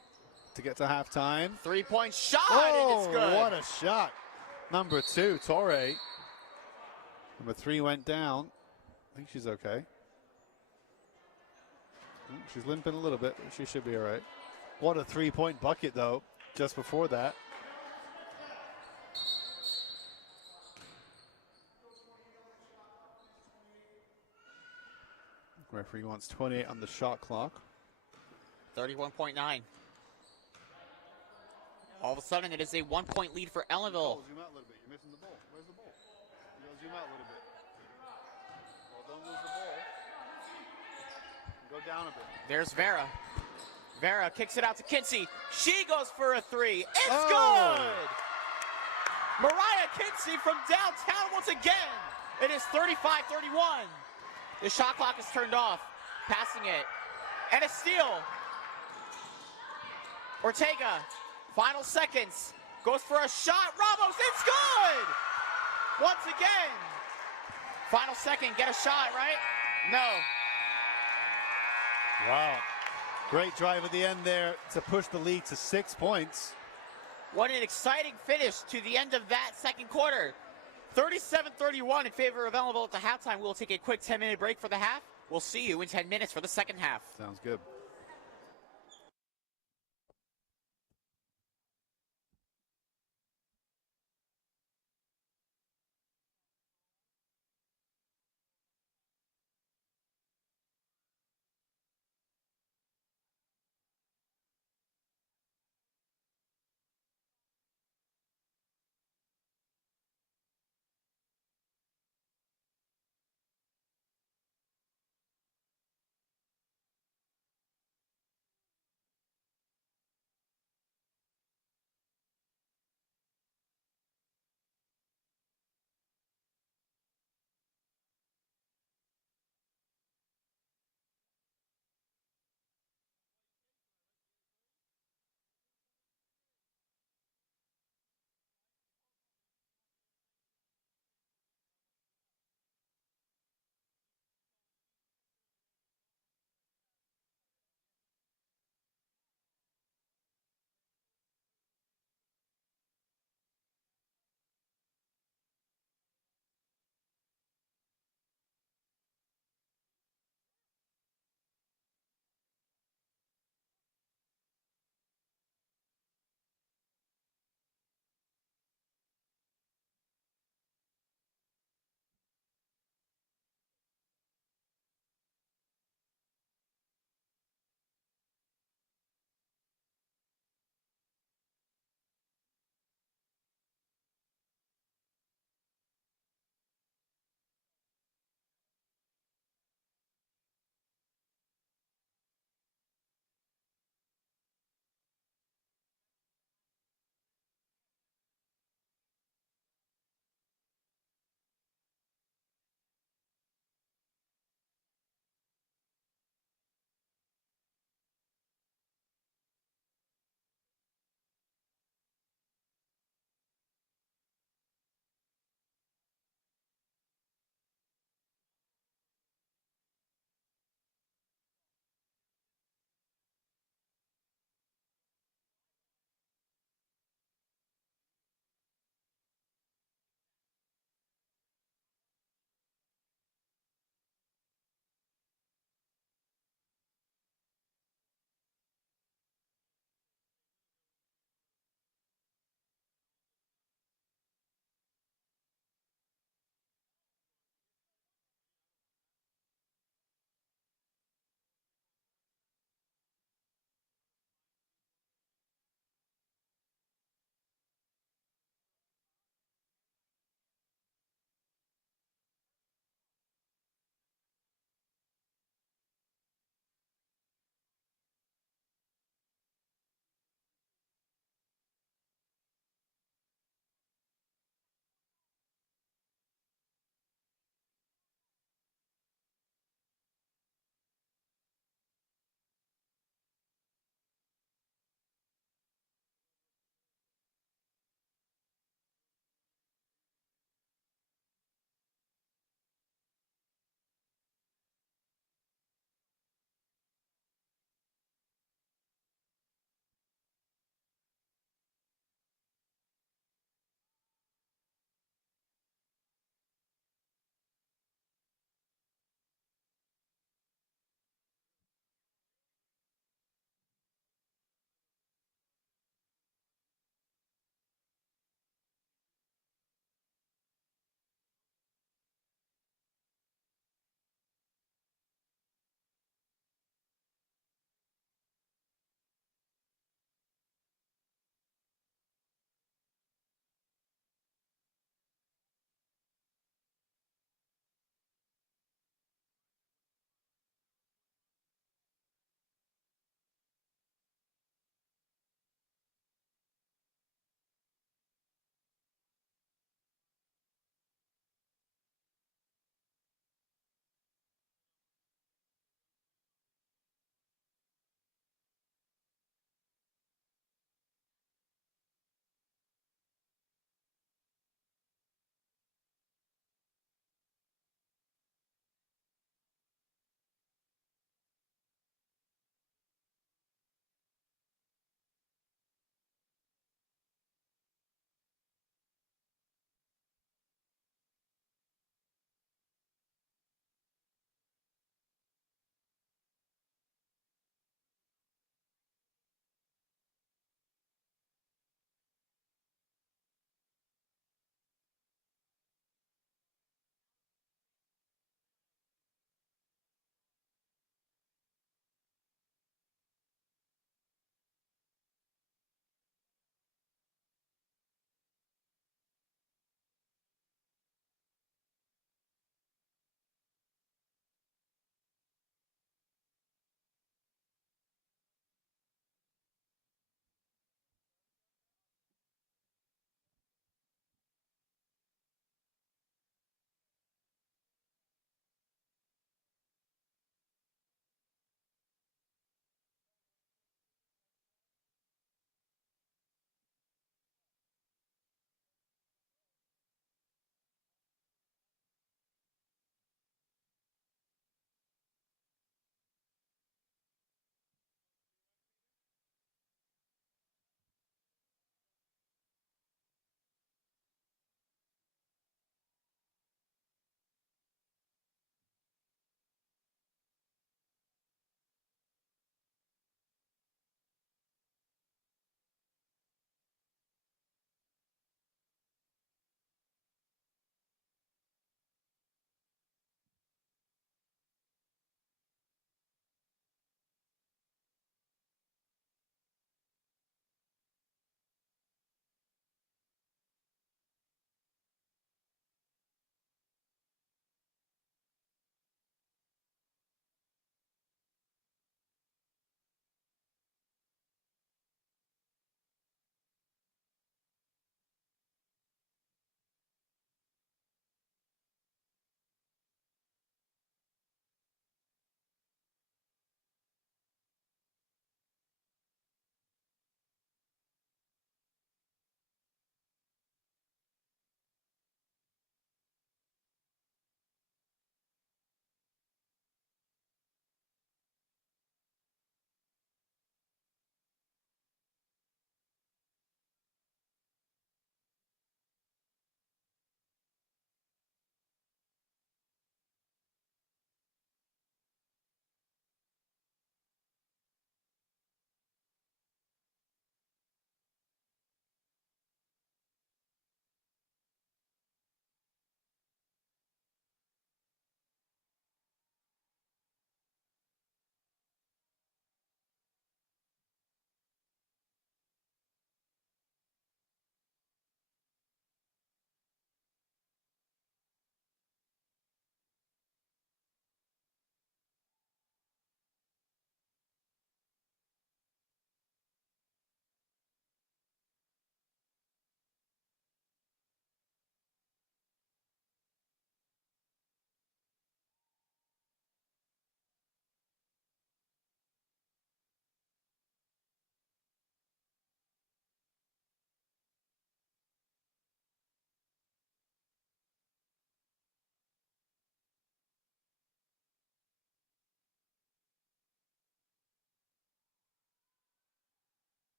to get to halftime? 3-point shot, and it's good. What a shot. Number 2, Torre. Number 3 went down. I think she's okay. She's limping a little bit, but she should be all right. What a 3-point bucket, though, just before that. Referee wants 28 on the shot clock. 31.9. All of a sudden, it is a 1-point lead for Ellenville. Zoom out a little bit. You're missing the ball. Where's the ball? You gotta zoom out a little bit. Well, don't lose the ball. Go down a bit. There's Vera. Vera kicks it out to Kinsey. She goes for a 3. It's Oh. good! Mariah Kinsey from downtown once again. It is 35-31. The shot clock is turned off. Passing it. And a steal. Ortega, final seconds. Goes for a shot. Ramos, it's good! Once again. Final second, get a shot, right? No. Wow. Great drive at the end there to push the lead to 6 points. What an exciting finish to the end of that second quarter. 37-31 in favor of Ellenville at the halftime. We'll take a quick 10-minute break for the half. We'll see you in 10 minutes for the second half. Sounds good.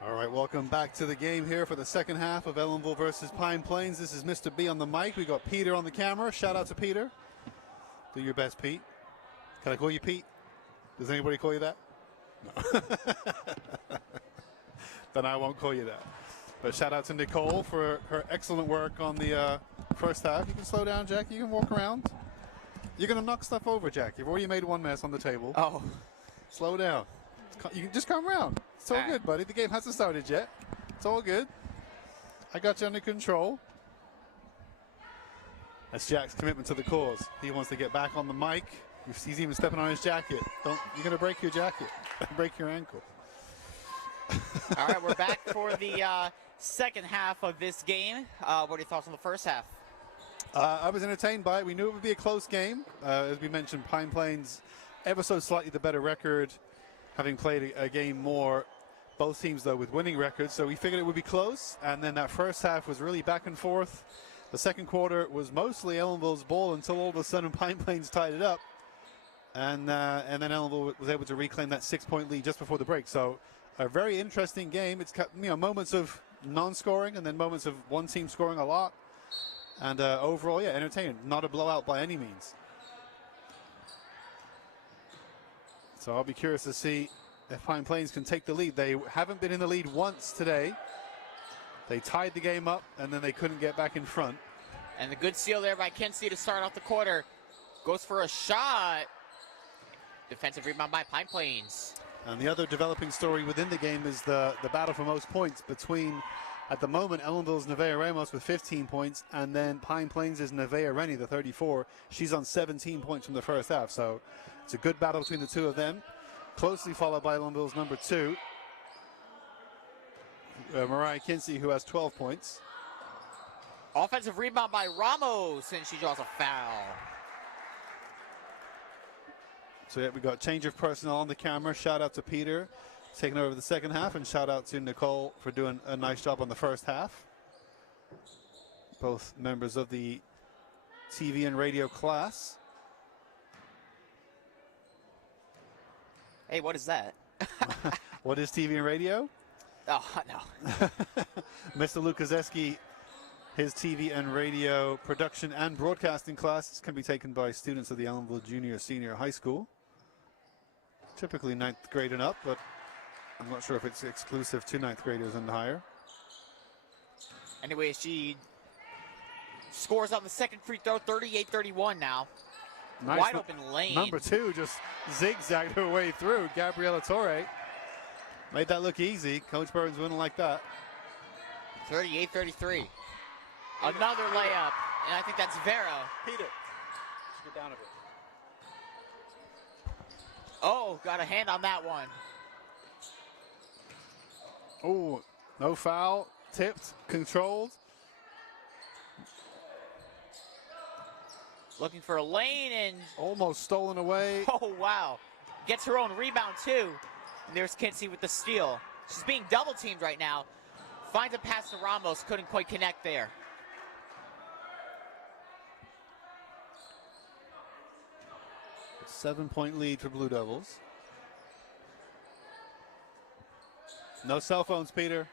All right, welcome back to the game here for the second half of Ellenville versus Pine Plains. This is Mr. B on the mic. We got Peter on the camera. Shout out to Peter. Do your best, Pete. Can I call you Pete? Does anybody call you that? No. Then I won't call you that. But shout out to Nicole for her excellent work on the first half. You can slow down, Jack. You can walk around. You're going to knock stuff over, Jack. You've already made one mess on the table. Oh. Slow down. You can just come around. It's all good, buddy. The game hasn't started yet. It's all good. I got you under control. That's Jack's commitment to the cause. He wants to get back on the mic. He's even stepping on his jacket. You're going to break your jacket. Break your ankle. All right, we're back for the second half of this game. What are your thoughts on the first half? I was entertained by it. We knew it would be a close game. As we mentioned, Pine Plains ever so slightly the better record, having played a game more. Both teams, though, with winning records. So we figured it would be close. And then that first half was really back and forth. The second quarter was mostly Ellenville's ball until all of a sudden Pine Plains tied it up. And then Ellenville was able to reclaim that 6-point lead just before the break. So a very interesting game. It's moments of non-scoring and then moments of one team scoring a lot. And overall, yeah, entertaining. Not a blowout by any means. So I'll be curious to see if Pine Plains can take the lead. They haven't been in the lead once today. They tied the game up, and then they couldn't get back in front. And the good steal there by Kinsey to start off the quarter. Goes for a shot. Defensive rebound by Pine Plains. And the other developing story within the game is the battle for most points between, at the moment, Ellenville's Nevaeh Ramos with 15 points, and then Pine Plains' Nevaeh Rennie, the 34. She's on 17 points from the first half. So it's a good battle between the two of them. Closely followed by Ellenville's number 2, Mariah Kinsey, who has 12 points. Offensive rebound by Ramos, and she draws a foul. So yeah, we got change of personnel on the camera. Shout out to Peter taking over the second half, and shout out to Nicole for doing a nice job on the first half. Both members of the TV and radio class. Hey, what is that? What is TV and radio? Oh, no. Mr. Lukaseski, his TV and radio production and broadcasting classes can be taken by students of the Ellenville Junior Senior High School. Typically 9th grade and up, but I'm not sure if it's exclusive to 9th graders and higher. Anyway, she scores on the second free throw, 38-31 now. Nice. Wide open lane. Number 2 just zigzagged her way through. Gabriela Torre made that look easy. Coach Burns wouldn't like that. 38-33. Another layup, and I think that's Vera. Peter, get down a bit. Oh, got a hand on that one. Oh, no foul. Tipped, controlled. Looking for a lane and... Almost stolen away. Oh, wow. Gets her own rebound, too. And there's Kinsey with the steal. She's being double-teamed right now. Finds a pass to Ramos. Couldn't quite connect there. Seven-point lead for Blue Devils. No cell phones, Peter.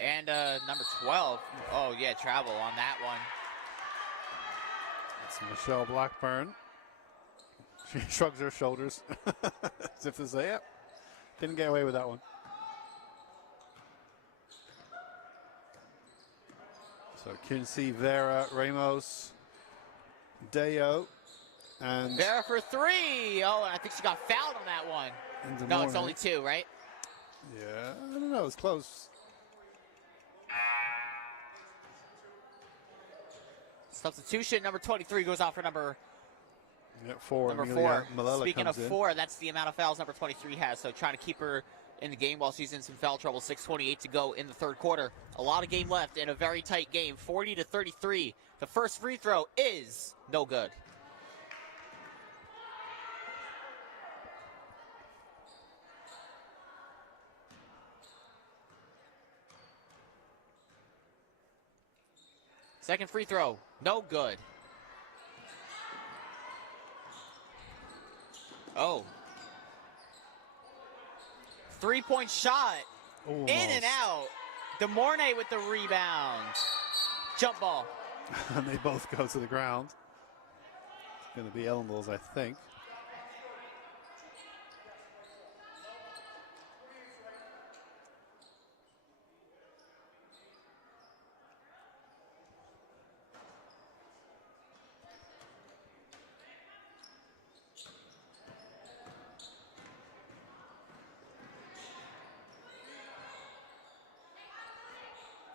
And number 12. Oh, yeah, travel on that one. It's Michelle Blackburn. She shrugs her shoulders as if to say, yep, didn't get away with that one. So Kinsey, Vera, Ramos, Deo, and Vera for 3. Oh, and I think she got fouled on that one. No, it's only 2, right? Yeah, I don't know, it's close. Substitution, number 23 goes off for number 4. Number 4. Speaking of 4, that's the amount of fouls number 23 has. So trying to keep her in the game while she's in some foul trouble. 6:28 to go in the third quarter. A lot of game left in a very tight game. 40-33. The first free throw is no good. Second free throw, no good. Oh, Three-point shot. Almost. In and out. DeMornay with the rebound. Jump ball. And they both go to the ground. It's going to be Ellenville's, I think.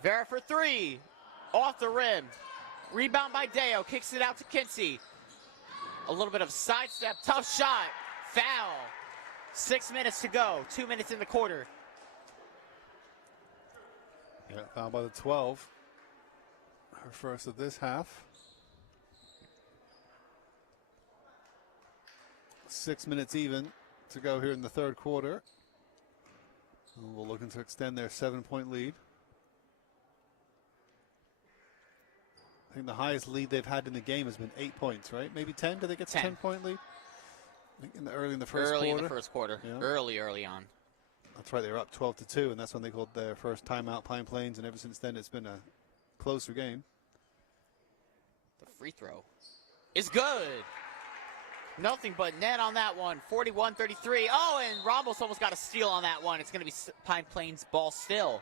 Vera for three. Off the rim. Rebound by Deo. Kicks it out to Kinsey. A little bit of sidestep. Tough shot. Foul. 6 minutes to go. 2 minutes in the quarter. Yeah, foul by the 12. Her first of this half. 6 minutes even to go here in the third quarter. And we're looking to extend their 7-point lead. I think the highest lead they've had in the game has been 8 points, right? Maybe 10? Did they get 10. 10-point lead? I think early in the first quarter. Early in the first quarter. Yeah. Early on. That's right, they were up 12-2, and that's when they called their first timeout, Pine Plains, and ever since then it's been a closer game. The free throw is good. Nothing but net on that one. 41-33. Oh, and Ramos almost got a steal on that one. It's going to be Pine Plains ball still.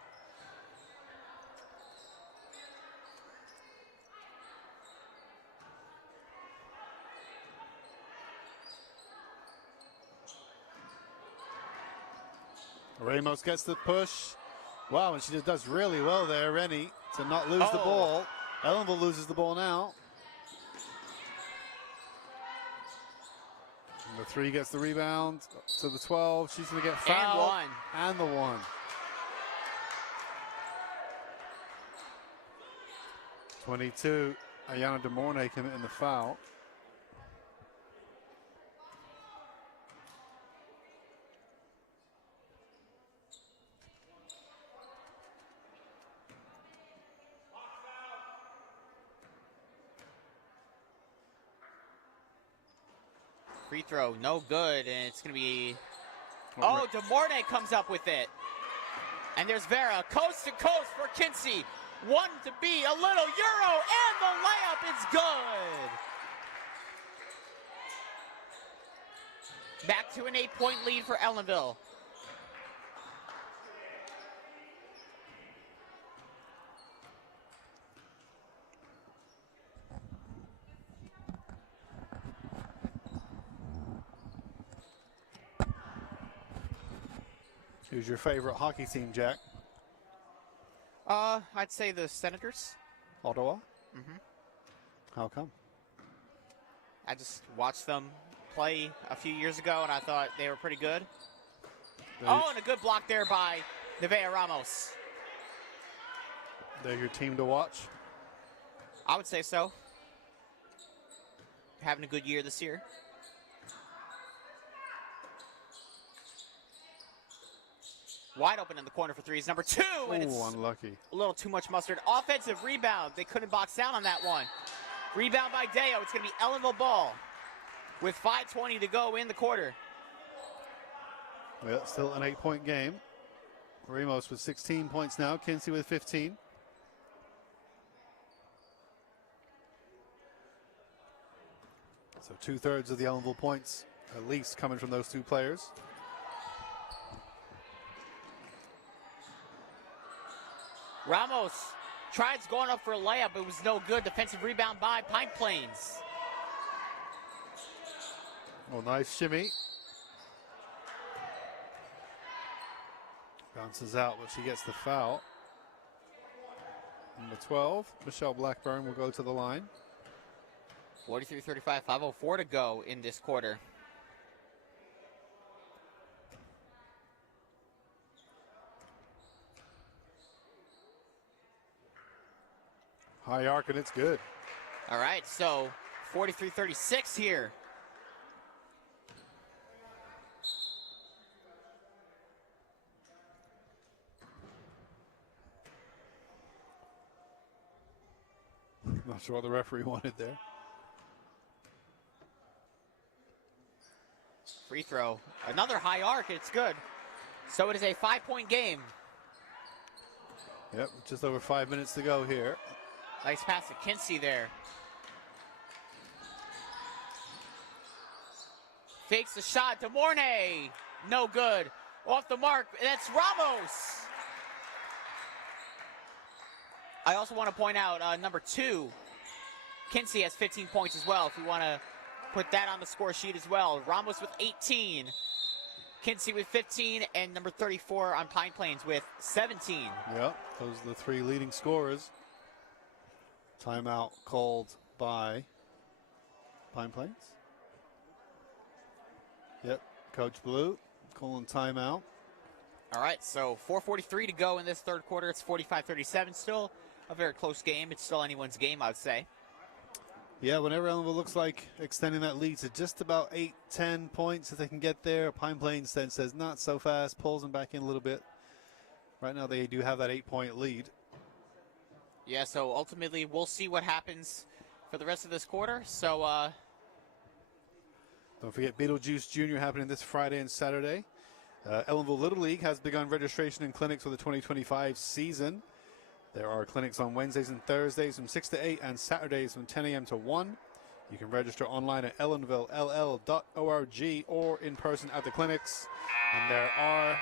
Ramos gets the push. Wow, and she just does really well there, Rennie, to not lose the ball. Ellenville loses the ball now. And the 3 gets the rebound to the 12. She's going to get fouled. And the one. (22). Ayana DeMornay committing the foul. Free throw, no good, and it's going to be... Oh, DeMornay comes up with it. And there's Vera, coast to coast for Kinsey. One to be a little Euro, and the layup is good. Back to an 8-point lead for Ellenville. Who's your favorite hockey team, Jack? I'd say the Senators. Ottawa? Mm-hmm. How come? I just watched them play a few years ago, and I thought they were pretty good. Oh, and a good block there by Nevaeh Ramos. They're your team to watch? I would say so. Having a good year this year. Wide open in the corner for threes. Number 2, and it's unlucky. A little too much mustard. Offensive rebound. They couldn't box down on that one. Rebound by Deo. It's going to be Ellenville ball with 5:20 to go in the quarter. Well, still an 8-point game. Ramos with 16 points now. Kinsey with 15. So 2/3 of the Ellenville points, at least, coming from those two players. Ramos tried going up for a layup. It was no good. Defensive rebound by Pine Plains. Oh, nice shimmy. Bounces out, but she gets the foul. Number 12, Michelle Blackburn will go to the line. 43-35, 5:04 to go in this quarter. High arc, and it's good. All right, so 43-36 here. Not sure what the referee wanted there. Free throw. Another high arc. It's good. So it is a 5-point game. Yep, just over 5 minutes to go here. Nice pass to Kinsey there. Fakes the shot to Mornay. No good. Off the mark. That's Ramos. I also want to point out number 2. Kinsey has 15 points as well, if you want to put that on the score sheet as well. Ramos with 18. Kinsey with 15, and number 34 on Pine Plains with 17. Yep, those are the 3 leading scorers. Timeout called by Pine Plains. Yep, Coach Blue calling timeout. All right, so 4:43 to go in this third quarter. It's 45-37. Still a very close game. It's still anyone's game, I would say. Yeah, whenever Ellenville looks like extending that lead to just about 8-10 points, if they can get there, Pine Plains then says not so fast, pulls them back in a little bit. Right now they do have that 8-point lead. Yeah, so ultimately we'll see what happens for the rest of this quarter. So don't forget Beetlejuice Jr. happening this Friday and Saturday. Ellenville Little League has begun registration and clinics for the 2025 season. There are clinics on Wednesdays and Thursdays from 6 to 8 and Saturdays from 10 a.m. to 1. You can register online at ellenvillell.org or in person at the clinics. And there are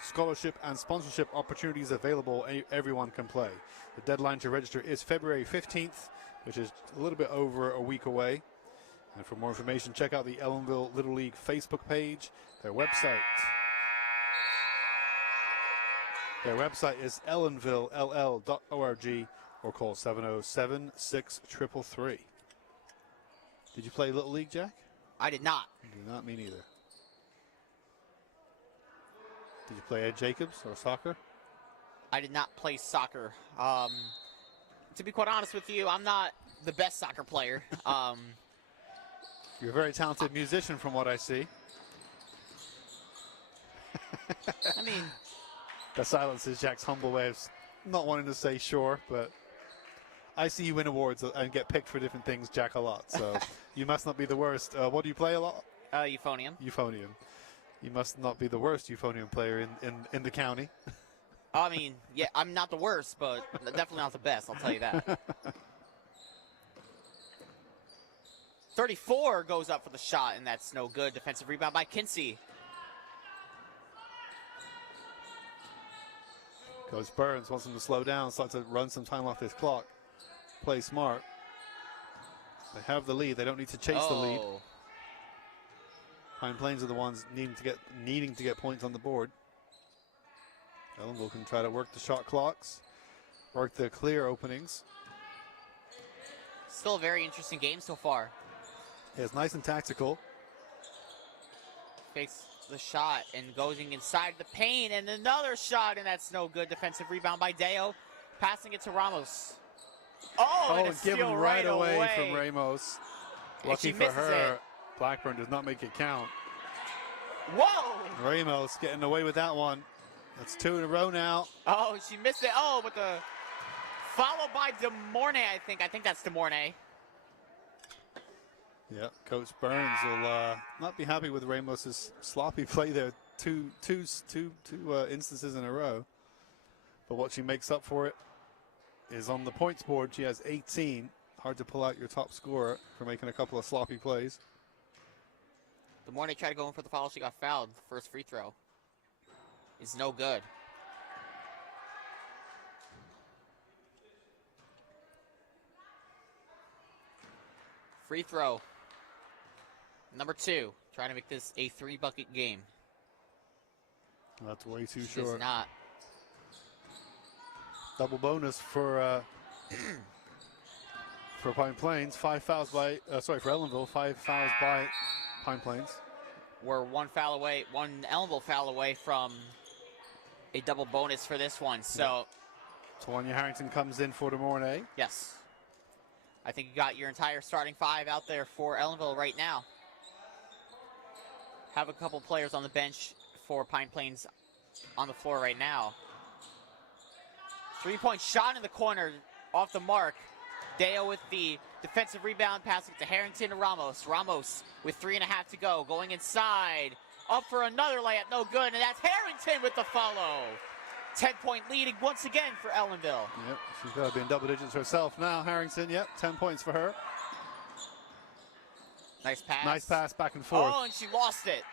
scholarship and sponsorship opportunities available. Everyone can play. The deadline to register is February 15th, which is a little bit over a week away. And for more information, check out the Ellenville Little League Facebook page, their website. Their website is ellenvillell.org or call 707-6333. Did you play Little League, Jack? I did not. Do not, me neither. Did you play Ed Jacobs or soccer? I did not play soccer. To be quite honest with you, I'm not the best soccer player. You're a very talented musician from what I see. I mean, the silence is Jack's humble way of not wanting to say sure, but I see you win awards and get picked for different things, Jack, a lot. So you must not be the worst. What do you play a lot? Euphonium. Euphonium. You must not be the worst euphonium player in the county. I mean, yeah, I'm not the worst, but definitely not the best, I'll tell you that. 34 goes up for the shot, and that's no good. Defensive rebound by Kinsey. Coach Burns wants him to slow down, start to run some time off this clock. Play smart. They have the lead. They don't need to chase the lead. Pine Plains are the ones needing to get points on the board. Ellenville can try to work the shot clocks, work the clear openings. Still a very interesting game so far. Yeah, it's nice and tactical. Fakes the shot and going inside the paint, and another shot, and that's no good. Defensive rebound by Deo, passing it to Ramos. And a given steal right away from Ramos. And Lucky she for misses her, it. Blackburn does not make it count. Whoa! Ramos getting away with that one. That's 2 in a row now. Oh, she missed it. Oh, but the followed by DeMornay, I think. I think that's DeMornay. Yeah, Coach Burns will not be happy with Ramos's sloppy play there. Two instances in a row. But what she makes up for it is on the points board. She has 18. Hard to pull out your top scorer for making a couple of sloppy plays. DeMornay tried to go in for the foul. She got fouled. The first free throw is no good. Free throw. Number 2, trying to make this a 3-bucket game. That's way too She short. does not. Double bonus for Pine Plains. 5 fouls by for Ellenville. 5 fouls by Pine Plains. We're one Ellenville foul away from a double bonus for this one. So, Tawanya Harrington comes in for DeMornay. yes. I think you got your entire starting 5 out there for Ellenville right now. Have a couple players on the bench for Pine Plains on the floor right now. 3-point shot in the corner, off the mark. Deo with the defensive rebound, passing to Harrington to Ramos. Ramos with 3.5 to go, going inside. Up for another layup, no good, and that's Harrington with the follow. 10-point leading once again for Ellenville. Yep, she's got to be in double digits herself now. Harrington, yep, 10 points for her. Nice pass. Nice pass back and forth. Oh, and she lost it.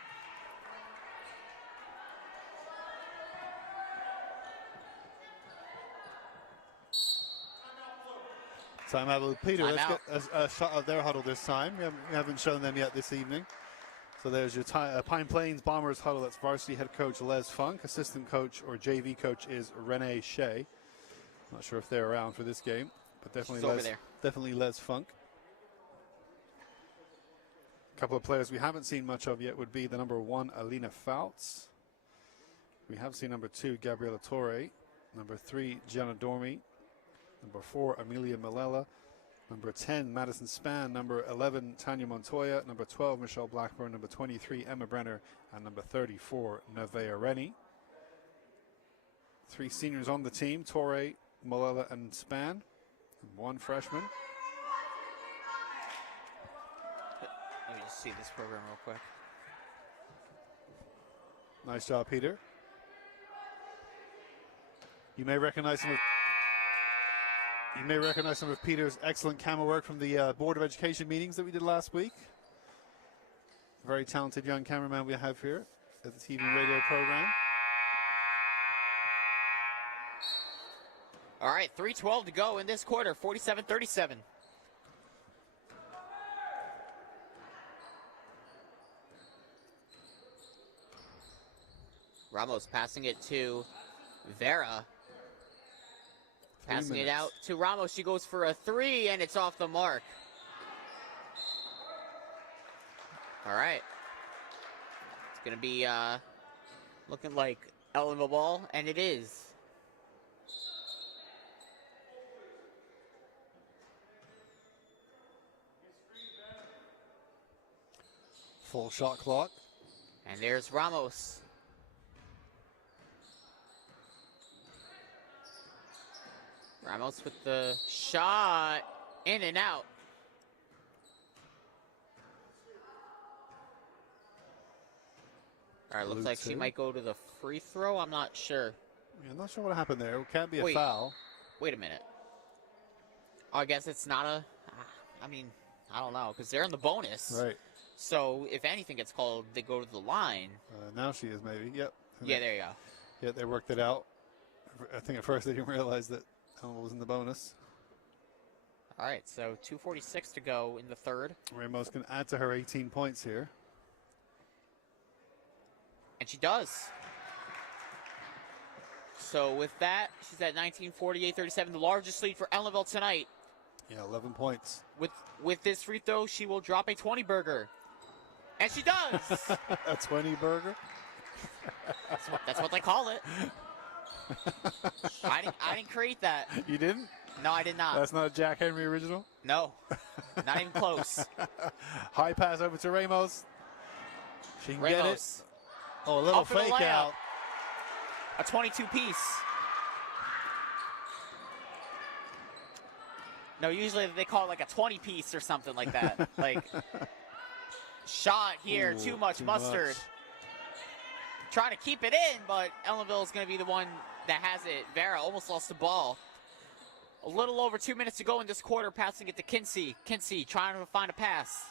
Timeout with Peter. Let's Timeout. get a shot of their huddle this time. We haven't shown them yet this evening. So there's your Pine Plains Bombers huddle. That's varsity head coach Les Funk. Assistant coach or JV coach is Renee Shea. Not sure if they're around for this game, but definitely Les Funk. A couple of players we haven't seen much of yet would be the number 1, Alina Fouts. We have seen number 2, Gabriela Torre. Number 3, Gianna Dormi. Number 4, Amelia Malella. Number 10, Madison Spann. Number 11, Tanya Montoya. Number 12, Michelle Blackburn. Number 23, Emma Brenner. And number 34, Nevea Rennie. 3 seniors on the team, Torre, Malella, and Spann. And 1 freshman. Let me just see this program real quick. Nice job, Peter. You may recognize some of Peter's excellent camera work from the Board of Education meetings that we did last week. Very talented young cameraman we have here at the TV and radio program. All right, 3:12 to go in this quarter, 47-37. Ramos passing it to Vera. Passing it out to Ramos. She goes for a 3, and it's off the mark. All right. It's going to be looking like Ellenville ball, and it is. Full shot clock. And there's Ramos. Ramos with the shot, in and out. All right, looks like she might go to the free throw. I'm not sure. Yeah, I'm not sure what happened there. It can't be a foul. Wait a minute. Oh, I guess it's not a, I mean, I don't know, because they're in the bonus. Right. So if anything gets called, they go to the line. Now she is maybe. Yep. Yeah, there you go. Yeah, they worked it out. I think at first they didn't realize that Ellenville was in the bonus. All right, so 2:46 to go in the third. Ramos can add to her 18 points here. And she does. So with that, she's at 19-48-37, the largest lead for Ellenville tonight. Yeah, 11 points. With this free throw, she will drop a 20-burger. And she does! A 20 burger? That's what they call it. I didn't create that. You didn't? No, I did not. That's not a Jack Henry original? No, not even close. High pass over to Ramos. She can get it. Oh, a little fake out. A 22-piece. No, usually they call it like a 20-piece or something like that. Like, shot here, Ooh, too much mustard. Trying to keep it in, but Ellenville is going to be the one that has it. Vera almost lost the ball. A little over 2 minutes to go in this quarter, passing it to Kinsey. Kinsey trying to find a pass.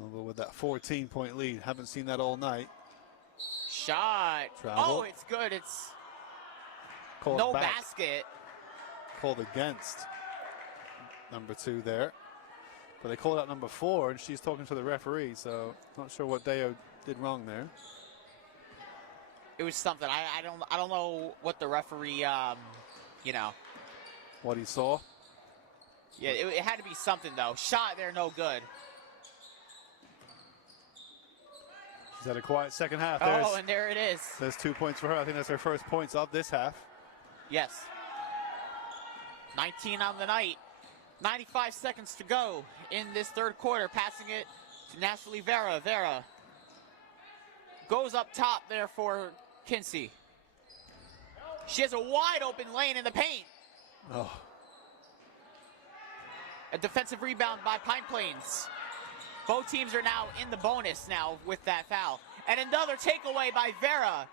Ellenville with that 14-point lead. Haven't seen that all night. Shot. Travel. Oh, it's good. It's Called no back. basket. Called against number 2 there. But they called out number 4, and she's talking to the referee, so not sure what Deo did wrong there. It was something. I don't know what the referee, you know. What he saw? Yeah, it had to be something, though. Shot there, no good. She's had a quiet second half. Oh, and there it is. There's 2 points for her. I think that's her first points of this half. Yes. 19 on the night. 95 seconds to go in this third quarter. Passing it to Natalie Vera. Vera goes up top there for Kinsey. She has a wide open lane in the paint. Oh. A defensive rebound by Pine Plains. Both teams are now in the bonus now with that foul. And another takeaway by Vera.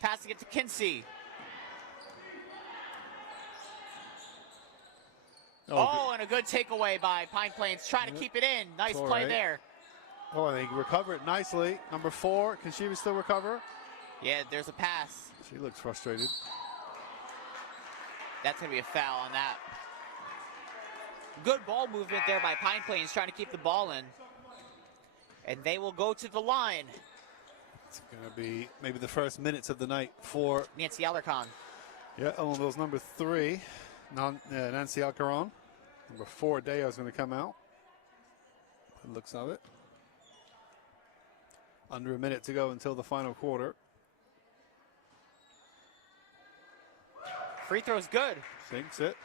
Passing it to Kinsey. Oh, and a good takeaway by Pine Plains. Trying to keep it in. Nice play there. Oh, they recover it nicely. Number 4, can she still recover? Yeah, there's a pass. She looks frustrated. That's going to be a foul on that. Good ball movement there by Pine Plains, trying to keep the ball in. And they will go to the line. It's going to be maybe the first minutes of the night for Nancy Alarcon. Yeah, Ellenville's number 3, Nancy Alcaron. Number 4, Deo's going to come out. It looks of it. Under a minute to go until the final quarter. Free throw's good. Sinks it.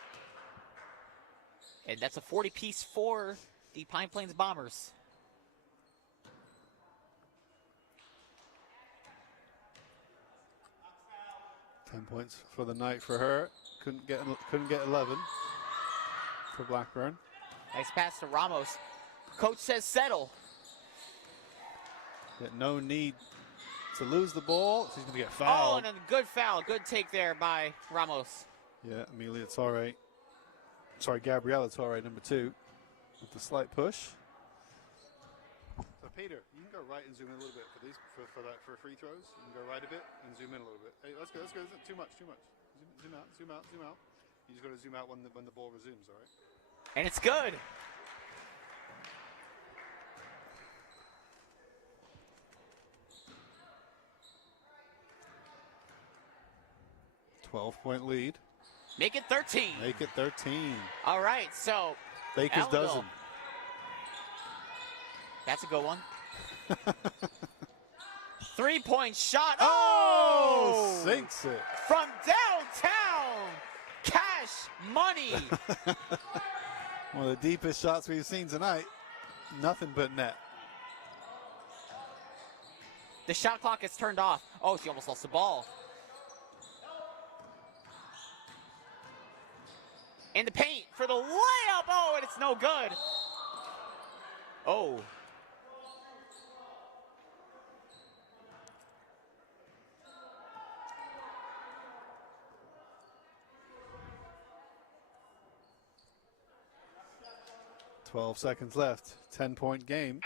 And that's a 40-piece for the Pine Plains Bombers. Ten points for the night for her. Couldn't get 11 for Blackburn. Nice pass to Ramos. Coach says settle. Yet no need to lose the ball. She's going to get Oh, fouled. and a good foul. Good take there by Ramos. Yeah, Amelia, it's all right. Sorry, Gabrielle, it's all right. Number 2 with the slight push. So Peter, you can go right and zoom in a little bit for these for free throws. You can go right a bit and zoom in a little bit. Hey, let's go. Too much. Zoom out. You just got to zoom out when the ball resumes, all right? And it's good. .12 lead. Make it 13. Make it 13. All right, so Baker's Ellenville. dozen. That's a good one. 3-point shot. Oh! Sinks it. From downtown. Cash money. One of the deepest shots we've seen tonight. Nothing but net. The shot clock is turned off. Oh, she almost lost the ball. In the paint for the layup. Oh, and it's no good. Oh. .12 seconds left. 10-point game.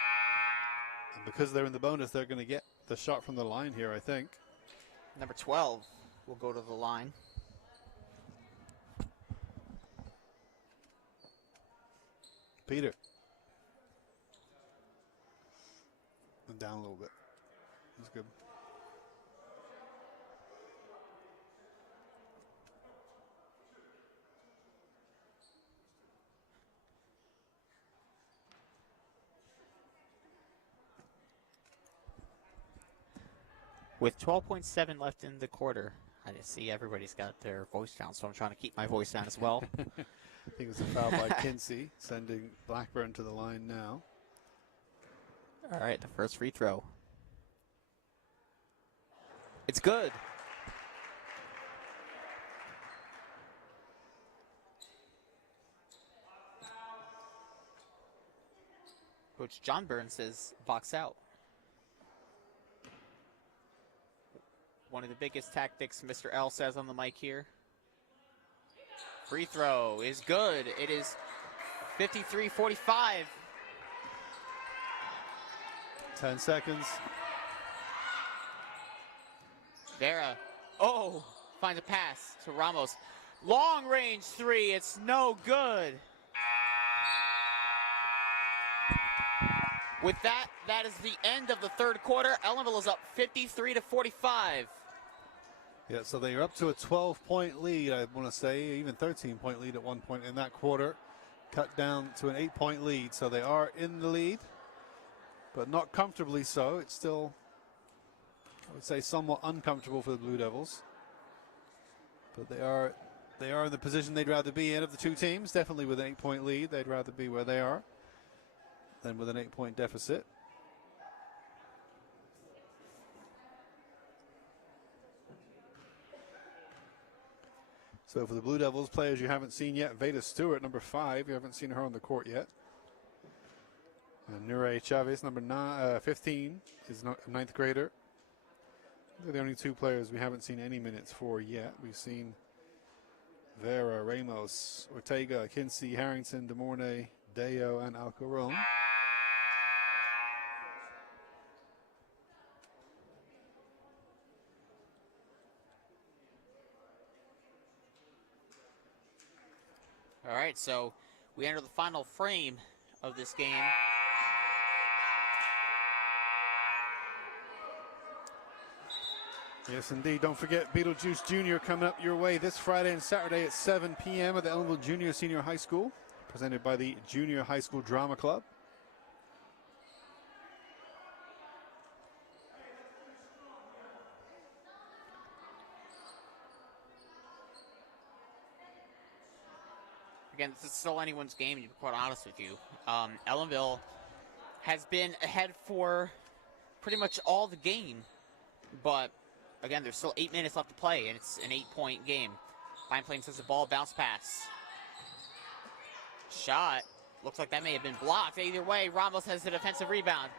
And because they're in the bonus, they're going to get the shot from the line here, I think. Number 12 will go to the line. Peter. And down a little bit. That's good. With 12.7 left in the quarter, I just see everybody's got their voice down, so I'm trying to keep my voice down as well. I think it was a foul by Kinsey, sending Blackburn to the line now. All right, the first free throw. It's good. Coach John Burns says box out. One of the biggest tactics Mr. L says on the mic here. Free throw is good. It is 53-45. 10 seconds. Vera, oh, finds a pass to Ramos. Long range three, it's no good. With that, that is the end of the third quarter. Ellenville is up 53-45. Yeah, so they are up to a 12-point lead, I want to say, even 13-point lead at one point in that quarter. Cut down to an 8-point lead, so they are in the lead, but not comfortably so. It's still, I would say, somewhat uncomfortable for the Blue Devils. But they are in the position they'd rather be in of the two teams. Definitely with an 8-point lead, they'd rather be where they are than with an 8-point deficit. So for the Blue Devils, players you haven't seen yet, Veda Stewart, number 5. You haven't seen her on the court yet. And Nure Chavez, number 15, is a ninth grader. They're the only two players we haven't seen any minutes for yet. We've seen Vera, Ramos, Ortega, Kinsey, Harrington, DeMornay, Deo, and Alcaron. All right, so we enter the final frame of this game. Yes, indeed. Don't forget Beetlejuice Jr. coming up your way this Friday and Saturday at 7 p.m. at the Ellenville Junior Senior High School, presented by the Junior High School Drama Club. Again, this is still anyone's game, to be quite honest with you. Ellenville has been ahead for pretty much all the game, but again, there's still 8 minutes left to play, and it's an 8-point game. Pine Plains has the ball, bounce pass. Shot. Looks like that may have been blocked. Either way, Ramos has the defensive rebound.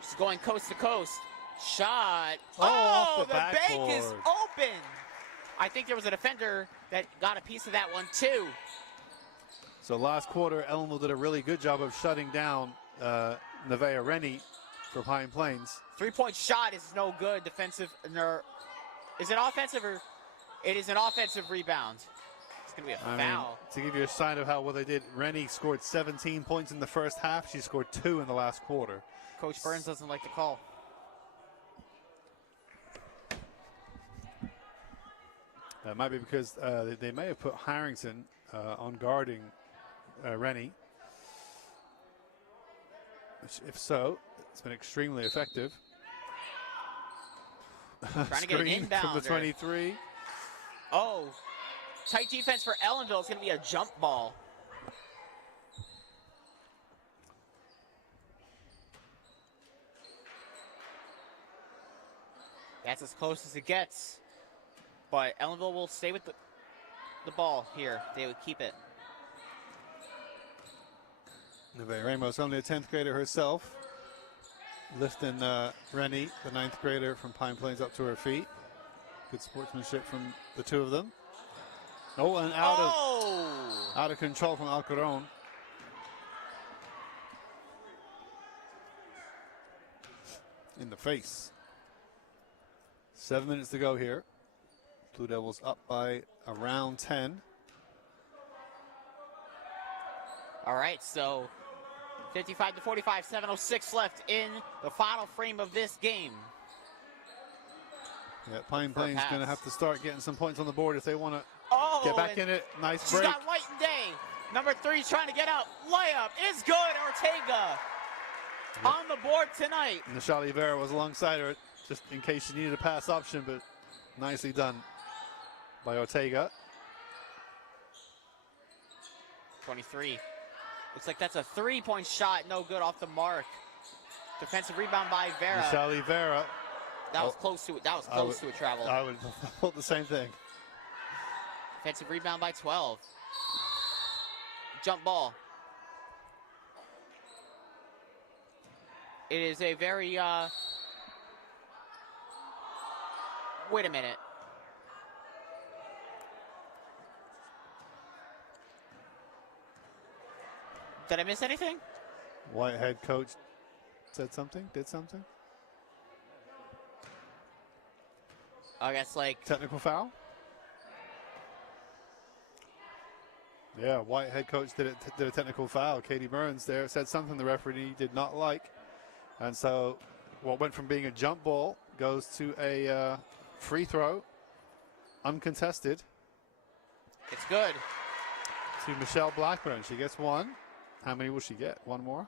She's going coast to coast. Shot. Off the bank is backboard. open. I think there was a defender that got a piece of that one, too. So last quarter, Ellenville did a really good job of shutting down Nevaeh Rennie for Pine Plains. 3-point shot is no good. Defensive. Is it offensive or? It is an offensive rebound. It's going to be a foul. To give you a sign of how well they did, Rennie scored 17 points in the first half. She scored 2 in the last quarter. Coach Burns doesn't like the call. That might be because they may have put Harrington on guarding Rennie. If so, it's been extremely effective. Trying to get an inbound from the 23. Oh, tight defense for Ellenville. It's going to be a jump ball. That's as close as it gets. But Ellenville will stay with the ball here. They would keep it. Nevaeh Ramos, only a 10th grader herself, lifting Rennie, the 9th grader from Pine Plains, up to her feet. Good sportsmanship from the two of them. Oh, and out of control from Alcaron. In the face. 7 minutes to go here. Blue Devils up by around 10. All right, so 55 to 45, 7:06 left in the final frame of this game. Yeah, Pine Plains going to have to start getting some points on the board if they want to get back in it. Nice she's break. got White and Day. Number 3 trying to get out. Layup is good. Ortega on the board tonight. Nishali Vera was alongside her just in case she needed a pass option, but nicely done by Ortega. 23. Looks like that's a 3-point shot. No good, off the mark. Defensive rebound by Vera. Nishali Vera. That was close to it. That was close to a travel. I would have thought the same thing. Defensive rebound by 12. Jump ball. It is a very, wait a minute. Did I miss anything? White head coach said something, did something. I guess like Technical foul? Yeah, White head coach did a technical foul. Katie Burns there said something the referee did not like. And so what went from being a jump ball goes to a free throw, uncontested. it's good. To Michelle Blackburn. She gets one. How many will she get? One more?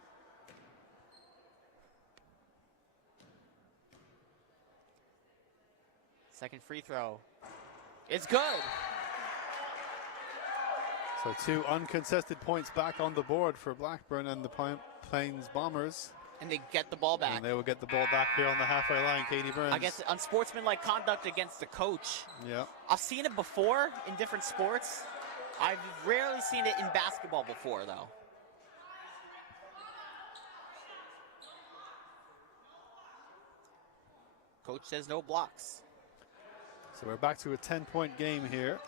Second free throw. It's good. So 2 uncontested points back on the board for Blackburn and the Plains Bombers. And they get the ball back. And they will get the ball back here on the halfway line, Katie Burns. I guess unsportsmanlike conduct against the coach. Yeah. I've seen it before in different sports. I've rarely seen it in basketball before, though. Coach says no blocks. So we're back to a 10-point game here.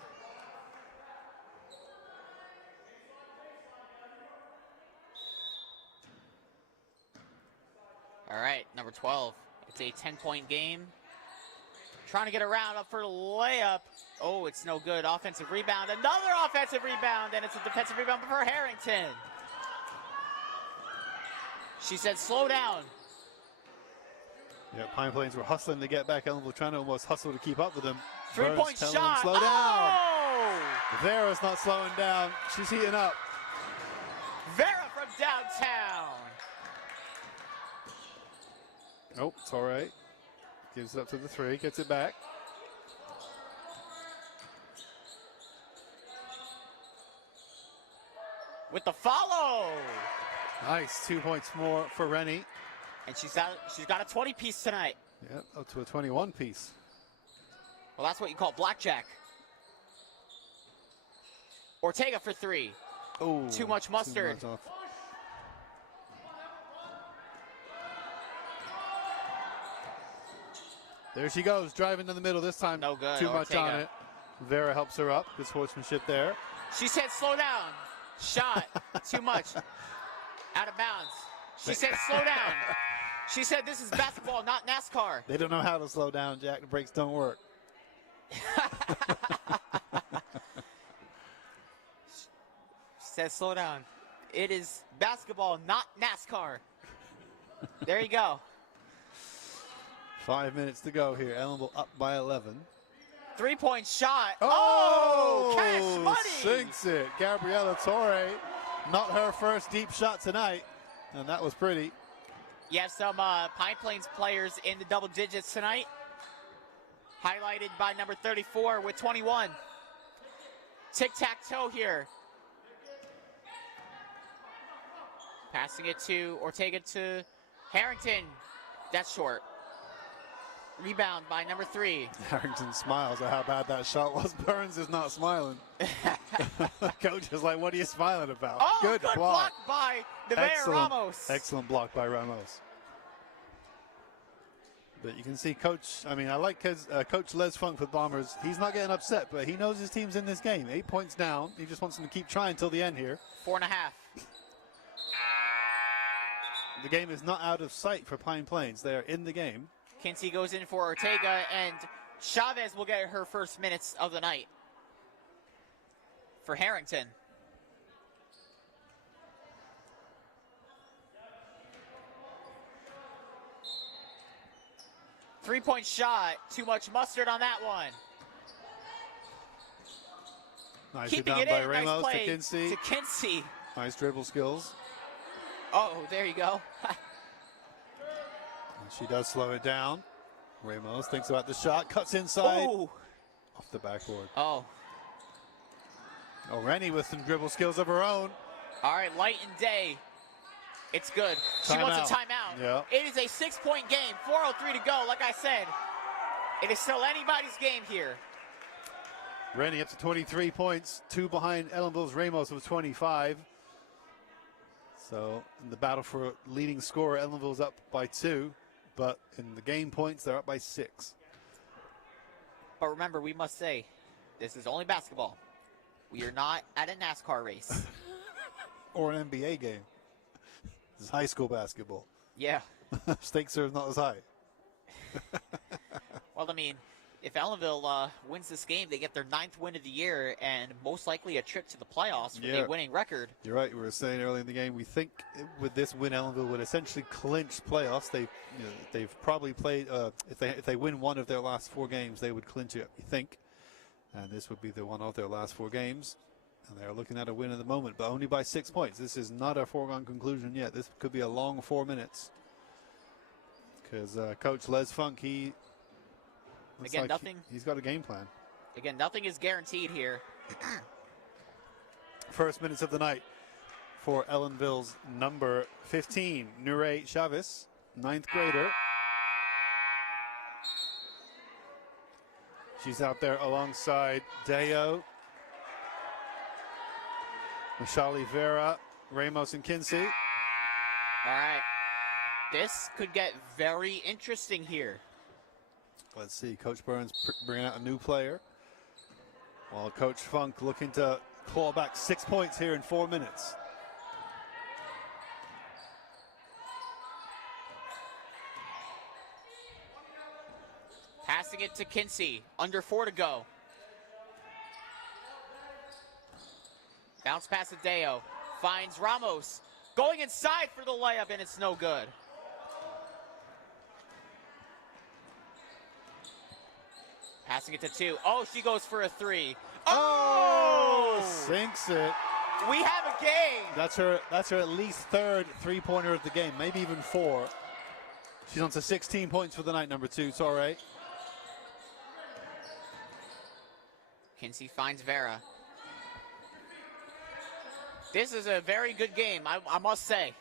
All right, number 12. It's a 10-point game. Trying to get around up for the layup. Oh, it's no good. Offensive rebound. Another offensive rebound, and it's a defensive rebound for Harrington. She said, slow down. Yeah, Pine Plains were hustling to get back. Ellenville trying to almost hustle to keep up with them. Three-point telling them, shot. slow down. Oh! Vera's not slowing down. She's heating up. Vera from downtown. Nope, it's all right. Gives it up to the three, gets it back. With the follow. Nice, 2 points more for Rennie. And she's got a 20-piece tonight. Yep, up to a 21-piece. Well, that's what you call blackjack. Ortega for three. Oh, Too much mustard. Too much off. There she goes, driving in the middle this time. No good. Too much Ortega. on it. Vera helps her up. Good sportsmanship there. She said, slow down. Shot. Too much. Out of bounds. She said, slow down. She said, this is basketball, not NASCAR. They don't know how to slow down, Jack. The brakes don't work. She said, slow down. It is basketball, not NASCAR. There you go. 5 minutes to go here. Ellenville up by 11. 3-point shot. Oh, cash money. Sinks it. Gabriella Torre. Not her first deep shot tonight. And that was pretty. You have some Pine Plains players in the double digits tonight. Highlighted by number 34 with 21. Tic-tac-toe here. Passing it to Ortega to Harrington. That's short. Rebound by number 3. Harrington smiles at how bad that shot was. Burns is not smiling. Coach is like, what are you smiling about? Oh, good block. by Nevea Ramos. Excellent block by Ramos. But you can see Coach, I mean, I like Coach Les Funk for the Bombers. He's not getting upset, but he knows his team's in this game. 8 points down. He just wants them to keep trying till the end here. 4.5. The game is not out of sight for Pine Plains. They are in the game. Kinsey goes in for Ortega, and Chavez will get her first minutes of the night for Harrington. Three-point shot. Too much mustard on that one. Nicely Keeping done it by in. Ramos Nice play to Kinsey. to Kinsey. Nice dribble skills. Oh, there you go. And she does slow it down. Ramos thinks about the shot, cuts inside. Oh. Off the backboard. Oh. Oh, Rennie with some dribble skills of her own. All right, light and day. It's good. She Timeout. wants a timeout. Yeah. It is a 6-point game. 4:03 to go. Like I said, it is still anybody's game here. Rennie up to 23 points. 2 behind Ellenville's Ramos with 25. So in the battle for leading scorer, Ellenville's up by 2. But in the game points, they're up by 6. But remember, we must say, this is only basketball. We are not at a NASCAR race. Or an NBA game. This is high school basketball. Yeah. Stakes are not as high. Well, I mean, if Ellenville wins this game, they get their 9th win of the year and most likely a trip to the playoffs with a winning record. You're right. We were saying early in the game, we think with this win, Ellenville would essentially clinch playoffs. They've probably played, if they win one of their last 4 games, they would clinch it, we think. And this would be the one of their last 4 games. And they're looking at a win at the moment, but only by 6 points. This is not a foregone conclusion yet. This could be a long 4 minutes. Because Coach Les Funk, he's got a game plan. Again, nothing is guaranteed here. First minutes of the night for Ellenville's number 15, Nure Chavez, 9th grader. She's out there alongside Deo, Michelle Vera, Ramos, and Kinsey. All right. This could get very interesting here. Let's see, Coach Burns bringing out a new player, while Coach Funk looking to claw back 6 points here in 4 minutes. Passing it to Kinsey, under 4 to go. Bounce pass to Deo, finds Ramos, going inside for the layup, and it's no good. Passing it to 2. Oh, she goes for a 3. Oh! Sinks it. We have a game. That's her at least third three-pointer of the game, maybe even 4. She's on to 16 points for the night, number 2, Torre. Kinsey finds Vera. This is a very good game, I must say.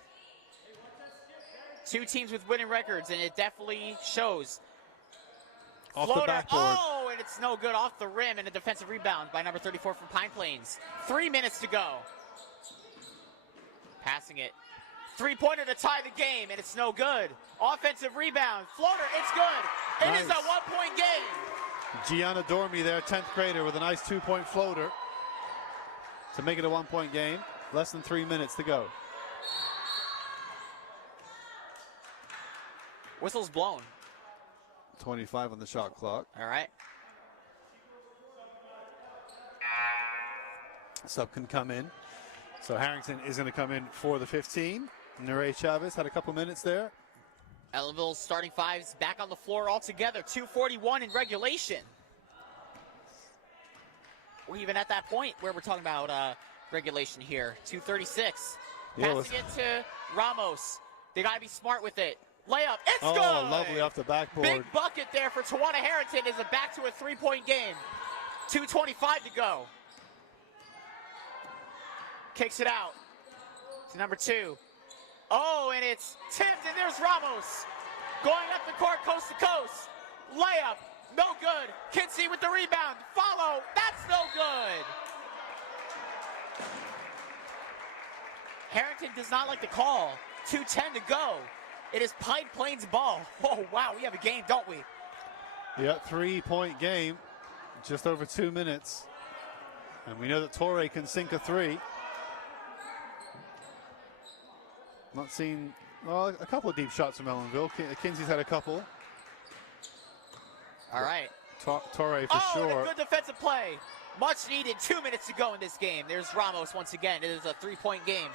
2 teams with winning records, and it definitely shows. Off Floater. the backboard. Oh, and it's no good, off the rim, and a defensive rebound by number 34 from Pine Plains. 3 minutes to go. Passing it. 3-pointer to tie the game, and it's no good. Offensive rebound. Floater, it's good. It is a 1-point game. Gianna Dormy there, 10th grader, with a nice 2-point floater to make it a 1-point game. Less than 3 minutes to go. Whistle's blown. 25 on the shot clock. All right. Sub can come in. So Harrington is going to come in for the 15. Neray Chavez had a couple minutes there. Ellenville's starting 5's back on the floor altogether. 2:41 in regulation. We're even at that point where we're talking about regulation here. 2:36. Passing it to Ramos. They got to be smart with it. Layup, it's good! Oh, lovely off the backboard. Big bucket there for Tawana Harrington. Is it back to a 3-point game? 2:25 to go. Kicks it out to number 2. Oh, and it's tipped, and there's Ramos. Going up the court, coast to coast. Layup, no good. Kinsey with the rebound. Follow, that's no good. Harrington does not like the call. 2:10 to go. It is Pine Plains ball. Oh, wow, we have a game, don't we? Yeah, 3-point game, just over 2 minutes. And we know that Torre can sink a 3. Not seen, well, a couple of deep shots from Ellenville. Kinsey's had a couple. All right. Torre for sure. sure. And a good defensive play. Much needed. 2 minutes to go in this game. There's Ramos once again. It is a 3-point game.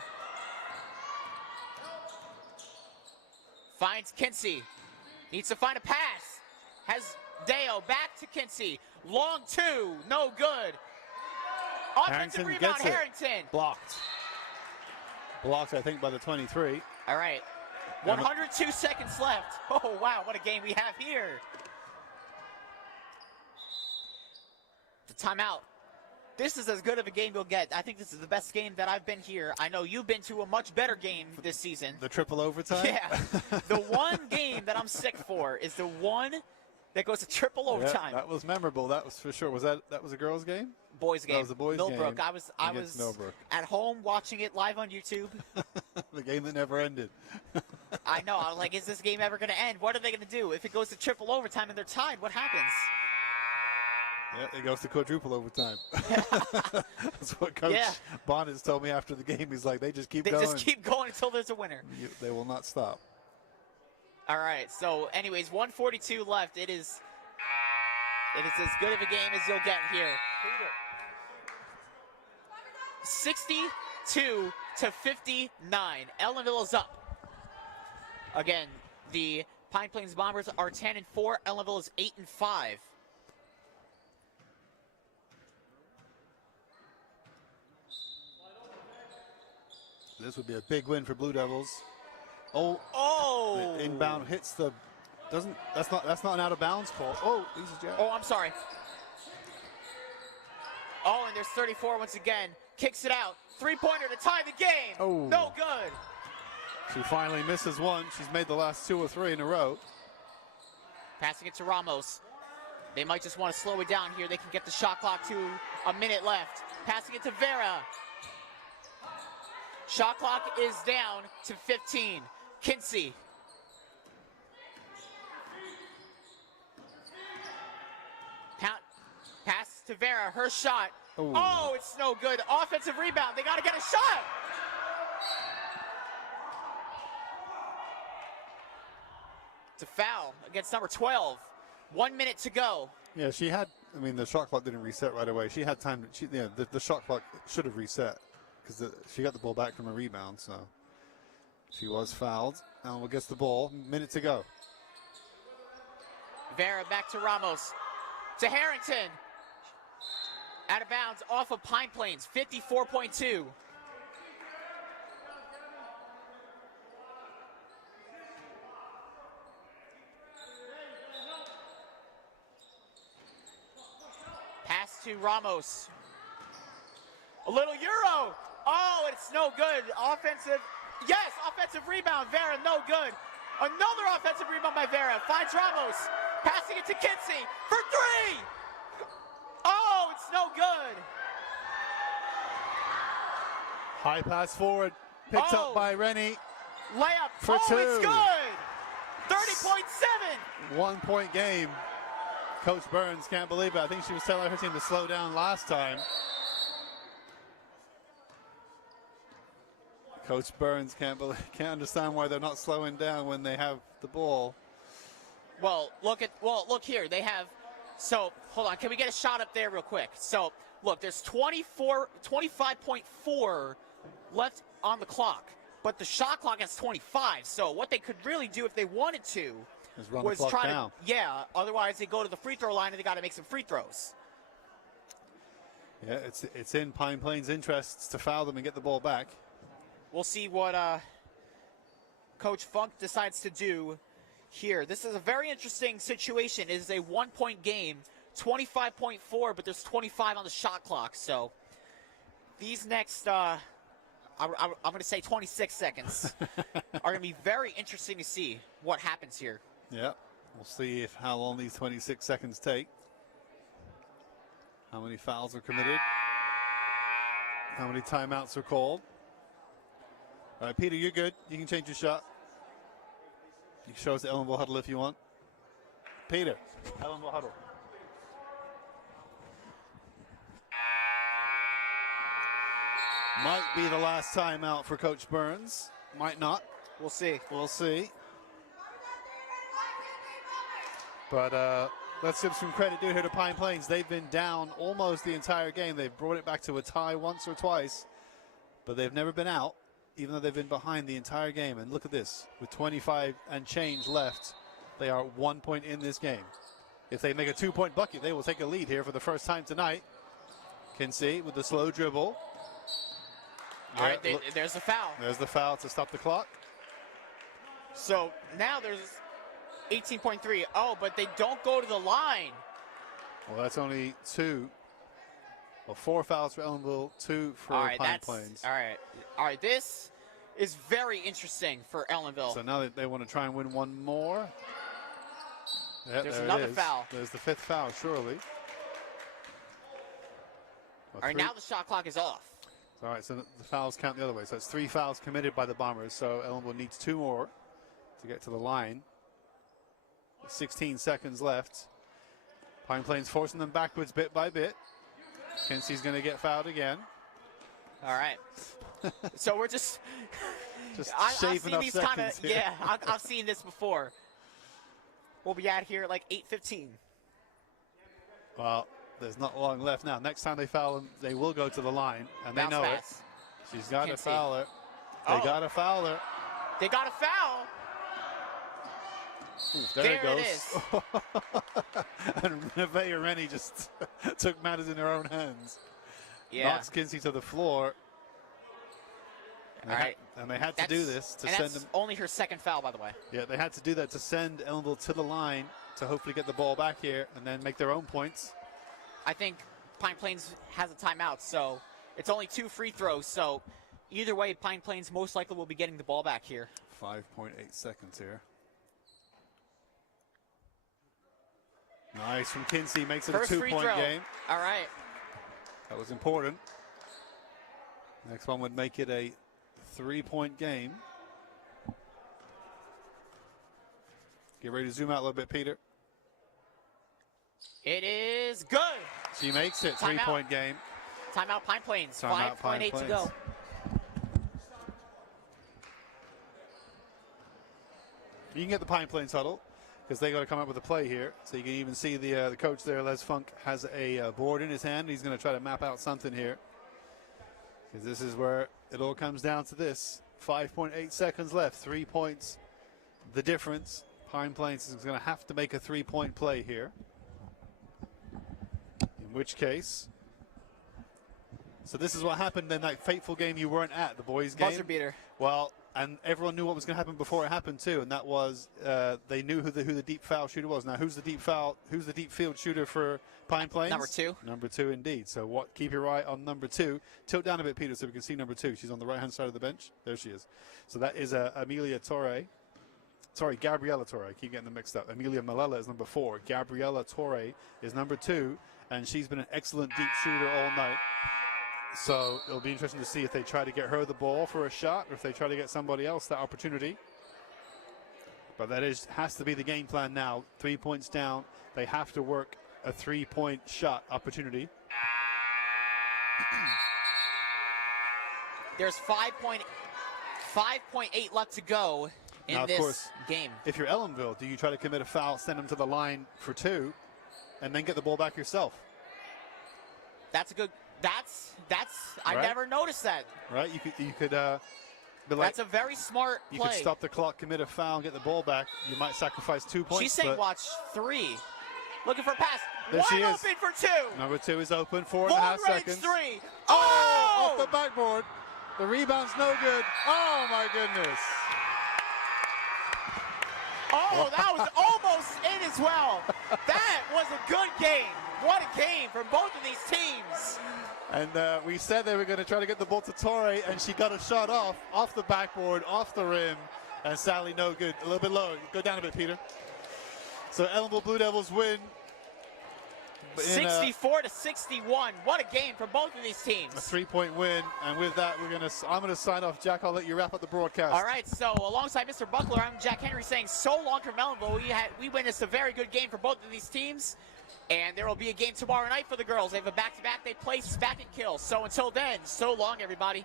Finds Kinsey. Needs to find a pass. Has Deo back to Kinsey. Long 2. No good. Offensive rebound, Harrington. Blocked. Blocked, I think, by the 23. All right. 102 seconds left. Oh, wow, what a game we have here. The timeout. This is as good of a game you'll get. I think this is the best game that I've been here. I know you've been to a much better game this season. The triple overtime? Yeah. The one game that I'm sick for is the one that goes to triple overtime. Yeah, that was memorable. That was for sure. Was that was a girls' game? Boys' game. That was a boys' Millbrook. game. I was Millbrook. at home watching it live on YouTube. The game that never ended. I know. I was like, is this game ever going to end? What are they going to do? If it goes to triple overtime and they're tied, what happens? Yeah, it goes to quadruple overtime. That's what Coach Bonnet told me after the game. He's like, they just keep going. They just keep going until there's a winner. They will not stop. All right. So, anyways, 1:42 left. It is as good of a game as you'll get here. 62 to 59. Ellenville is up. Again, the Pine Plains Bombers are 10-4. Ellenville is 8-5. This would be a big win for Blue Devils. Oh! The inbound hits the. That's not an out of bounds call. Oh, he's a jab. Oh, I'm sorry. Oh, and there's 34 once again. Kicks it out. 3-pointer to tie the game. Oh. No good. She finally misses one. She's made the last 2 or 3 in a row. Passing it to Ramos. They might just want to slow it down here. They can get the shot clock to a minute left. Passing it to Vera. Shot clock is down to 15. Kinsey. to Vera. Her shot. Ooh. Oh, it's no good. Offensive rebound. They got to get a shot. It's a foul against number 12. 1 minute to go. Yeah, she had, I mean, the shot clock didn't reset right away. She had time, the shot clock should have reset because she got the ball back from a rebound, so she was fouled. Ellenville gets the ball, minute to go. Vera back to Ramos. To Harrington. Out of bounds off of Pine Plains, 54.2. Pass to Ramos. A little Euro. Oh, it's no good. Offensive, yes, offensive rebound. Vera, no good. Another offensive rebound by Vera. Finds Ramos. Passing it to Kinsey for three. Oh, it's no good. High pass forward, picked up by Rennie. Layup for two. It's good. 30.7. 1 point game. Coach Burns can't believe it. I think she was telling her team to slow down last time. Coach Burns can't understand why they're not slowing down when they have the ball. Well, look here. They have, so hold on. Can we get a shot up there real quick? So look, there's 25.4 left on the clock, but the shot clock has 25. So what they could really do if they wanted to was try to, otherwise they go to the free throw line and they got to make some free throws. Yeah, it's in Pine Plains' interests to foul them and get the ball back. We'll see what Coach Funk decides to do here. This is a very interesting situation. It is a 1 point game, 25.4, but there's 25 on the shot clock. So these next, I'm going to say 26 seconds, are going to be very interesting to see what happens here. Yeah, we'll see how long these 26 seconds take. How many fouls are committed? How many timeouts are called? All right, Peter, you're good. You can change your shot. You can show us the Ellenville huddle if you want. Peter, Ellenville huddle. Might be the last timeout for Coach Burns. Might not. We'll see. We'll see. But let's give some credit due here to Pine Plains. They've been down almost the entire game. They've brought it back to a tie once or twice, but they've never been out, even though they've been behind the entire game. And look at this, with 25 and change left, they are 1 point in this game. If they make a 2 point bucket, they will take a lead here for the first time tonight. Kinsey with the slow dribble. All right, there's the foul. There's the foul to stop the clock. So now there's 18.3. Oh, but they don't go to the line. Well, that's only two. Well, 4 fouls for Ellenville, 2 for Pine Plains. All right, this is very interesting for Ellenville. So now they want to try and win one more. Yep, there's another foul. There's the 5th foul, surely. All right, now the shot clock is off. All right, so the fouls count the other way. So it's 3 fouls committed by the Bombers. So Ellenville needs 2 more to get to the line. 16 seconds left. Pine Plains forcing them backwards bit by bit. Kinsey's going to get fouled again. All right. So we're just shaving up seconds here. Yeah, I've seen this before. We'll be out here at like 8:15. Well, there's not long left now. Next time they foul them, they will go to the line, and they know it. She's got to foul her. They got to foul her. They got a foul. Ooh, there it goes. And Nevaeh Rennie just took matters in her own hands. Yeah. Knocks Kinsey to the floor. And they had to do this to send them. Only her 2nd foul, by the way. Yeah, they had to do that to send Ellenville to the line to hopefully get the ball back here and then make their own points. I think Pine Plains has a timeout, so it's only 2 free throws. So either way, Pine Plains most likely will be getting the ball back here. 5.8 seconds here. Nice from Kinsey, makes it First a 2 point game. All right. That was important. Next one would make it a 3 point game. Get ready to zoom out a little bit, Peter. It is good. She makes it. Timeout. 3-point game. Timeout Pine Plains. Timeout, Pine 5.8 to Plains. go. You can get the Pine Plains huddle because they got to come up with a play here. So you can even see the coach there, Les Funk, has a board in his hand. He's going to try to map out something here because this is where it all comes down to this. 5.8 seconds left. 3 points. The difference. Pine Plains is going to have to make a 3-point play here. In which case, so this is what happened in that fateful game you weren't at, the boys' game. Buzzer beater. Well, and everyone knew what was going to happen before it happened too, and that was they knew who the deep foul shooter was. Now, who's the deep field shooter for Pine Plains? Number 2. Number 2, indeed. So keep your eye on number 2. Tilt down a bit, Peter, so we can see number 2. She's on the right-hand side of the bench. There she is. So that is Amelia Torre. Sorry, Gabriella Torre. I keep getting them mixed up. Amelia Malella is number 4. Gabriella Torre is number 2, and she's been an excellent deep shooter all night. So it'll be interesting to see if they try to get her the ball for a shot or if they try to get somebody else that opportunity. But that has to be the game plan now. 3 points down. They have to work a 3-point shot opportunity. There's 5.8 left to go in now, of this course, game. If you're Ellenville, do you try to commit a foul, send them to the line for 2, and then get the ball back yourself? That's a good. I Right. never noticed that. Right? You could. Be like, That's a very smart you play. could stop the clock, commit a foul, and get the ball back. You might sacrifice 2 points. She's saying but watch 3. Looking for a pass. There she Wide is. open for 2. Number 2 is open. 4.5 Long range seconds. 3. Oh! Off the backboard. The rebound's no good. Oh my goodness. Oh, that was almost in as well. That was a good game. What a game from both of these teams. And we said they were going to try to get the ball to Torre, and she got a shot off the backboard, off the rim, and sadly no good. A little bit low. Go down a bit, Peter. So Ellenville Blue Devils win. 64 to 61. What a game for both of these teams. A 3-point win, and with that, I'm going to sign off. Jack, I'll let you wrap up the broadcast. All right, so alongside Mr. Buckler, I'm Jack Henry saying so long from Ellenville. We witnessed a very good game for both of these teams, and there will be a game tomorrow night for the girls. They have a back-to-back. They play Smack and Kill. So until then, so long, everybody.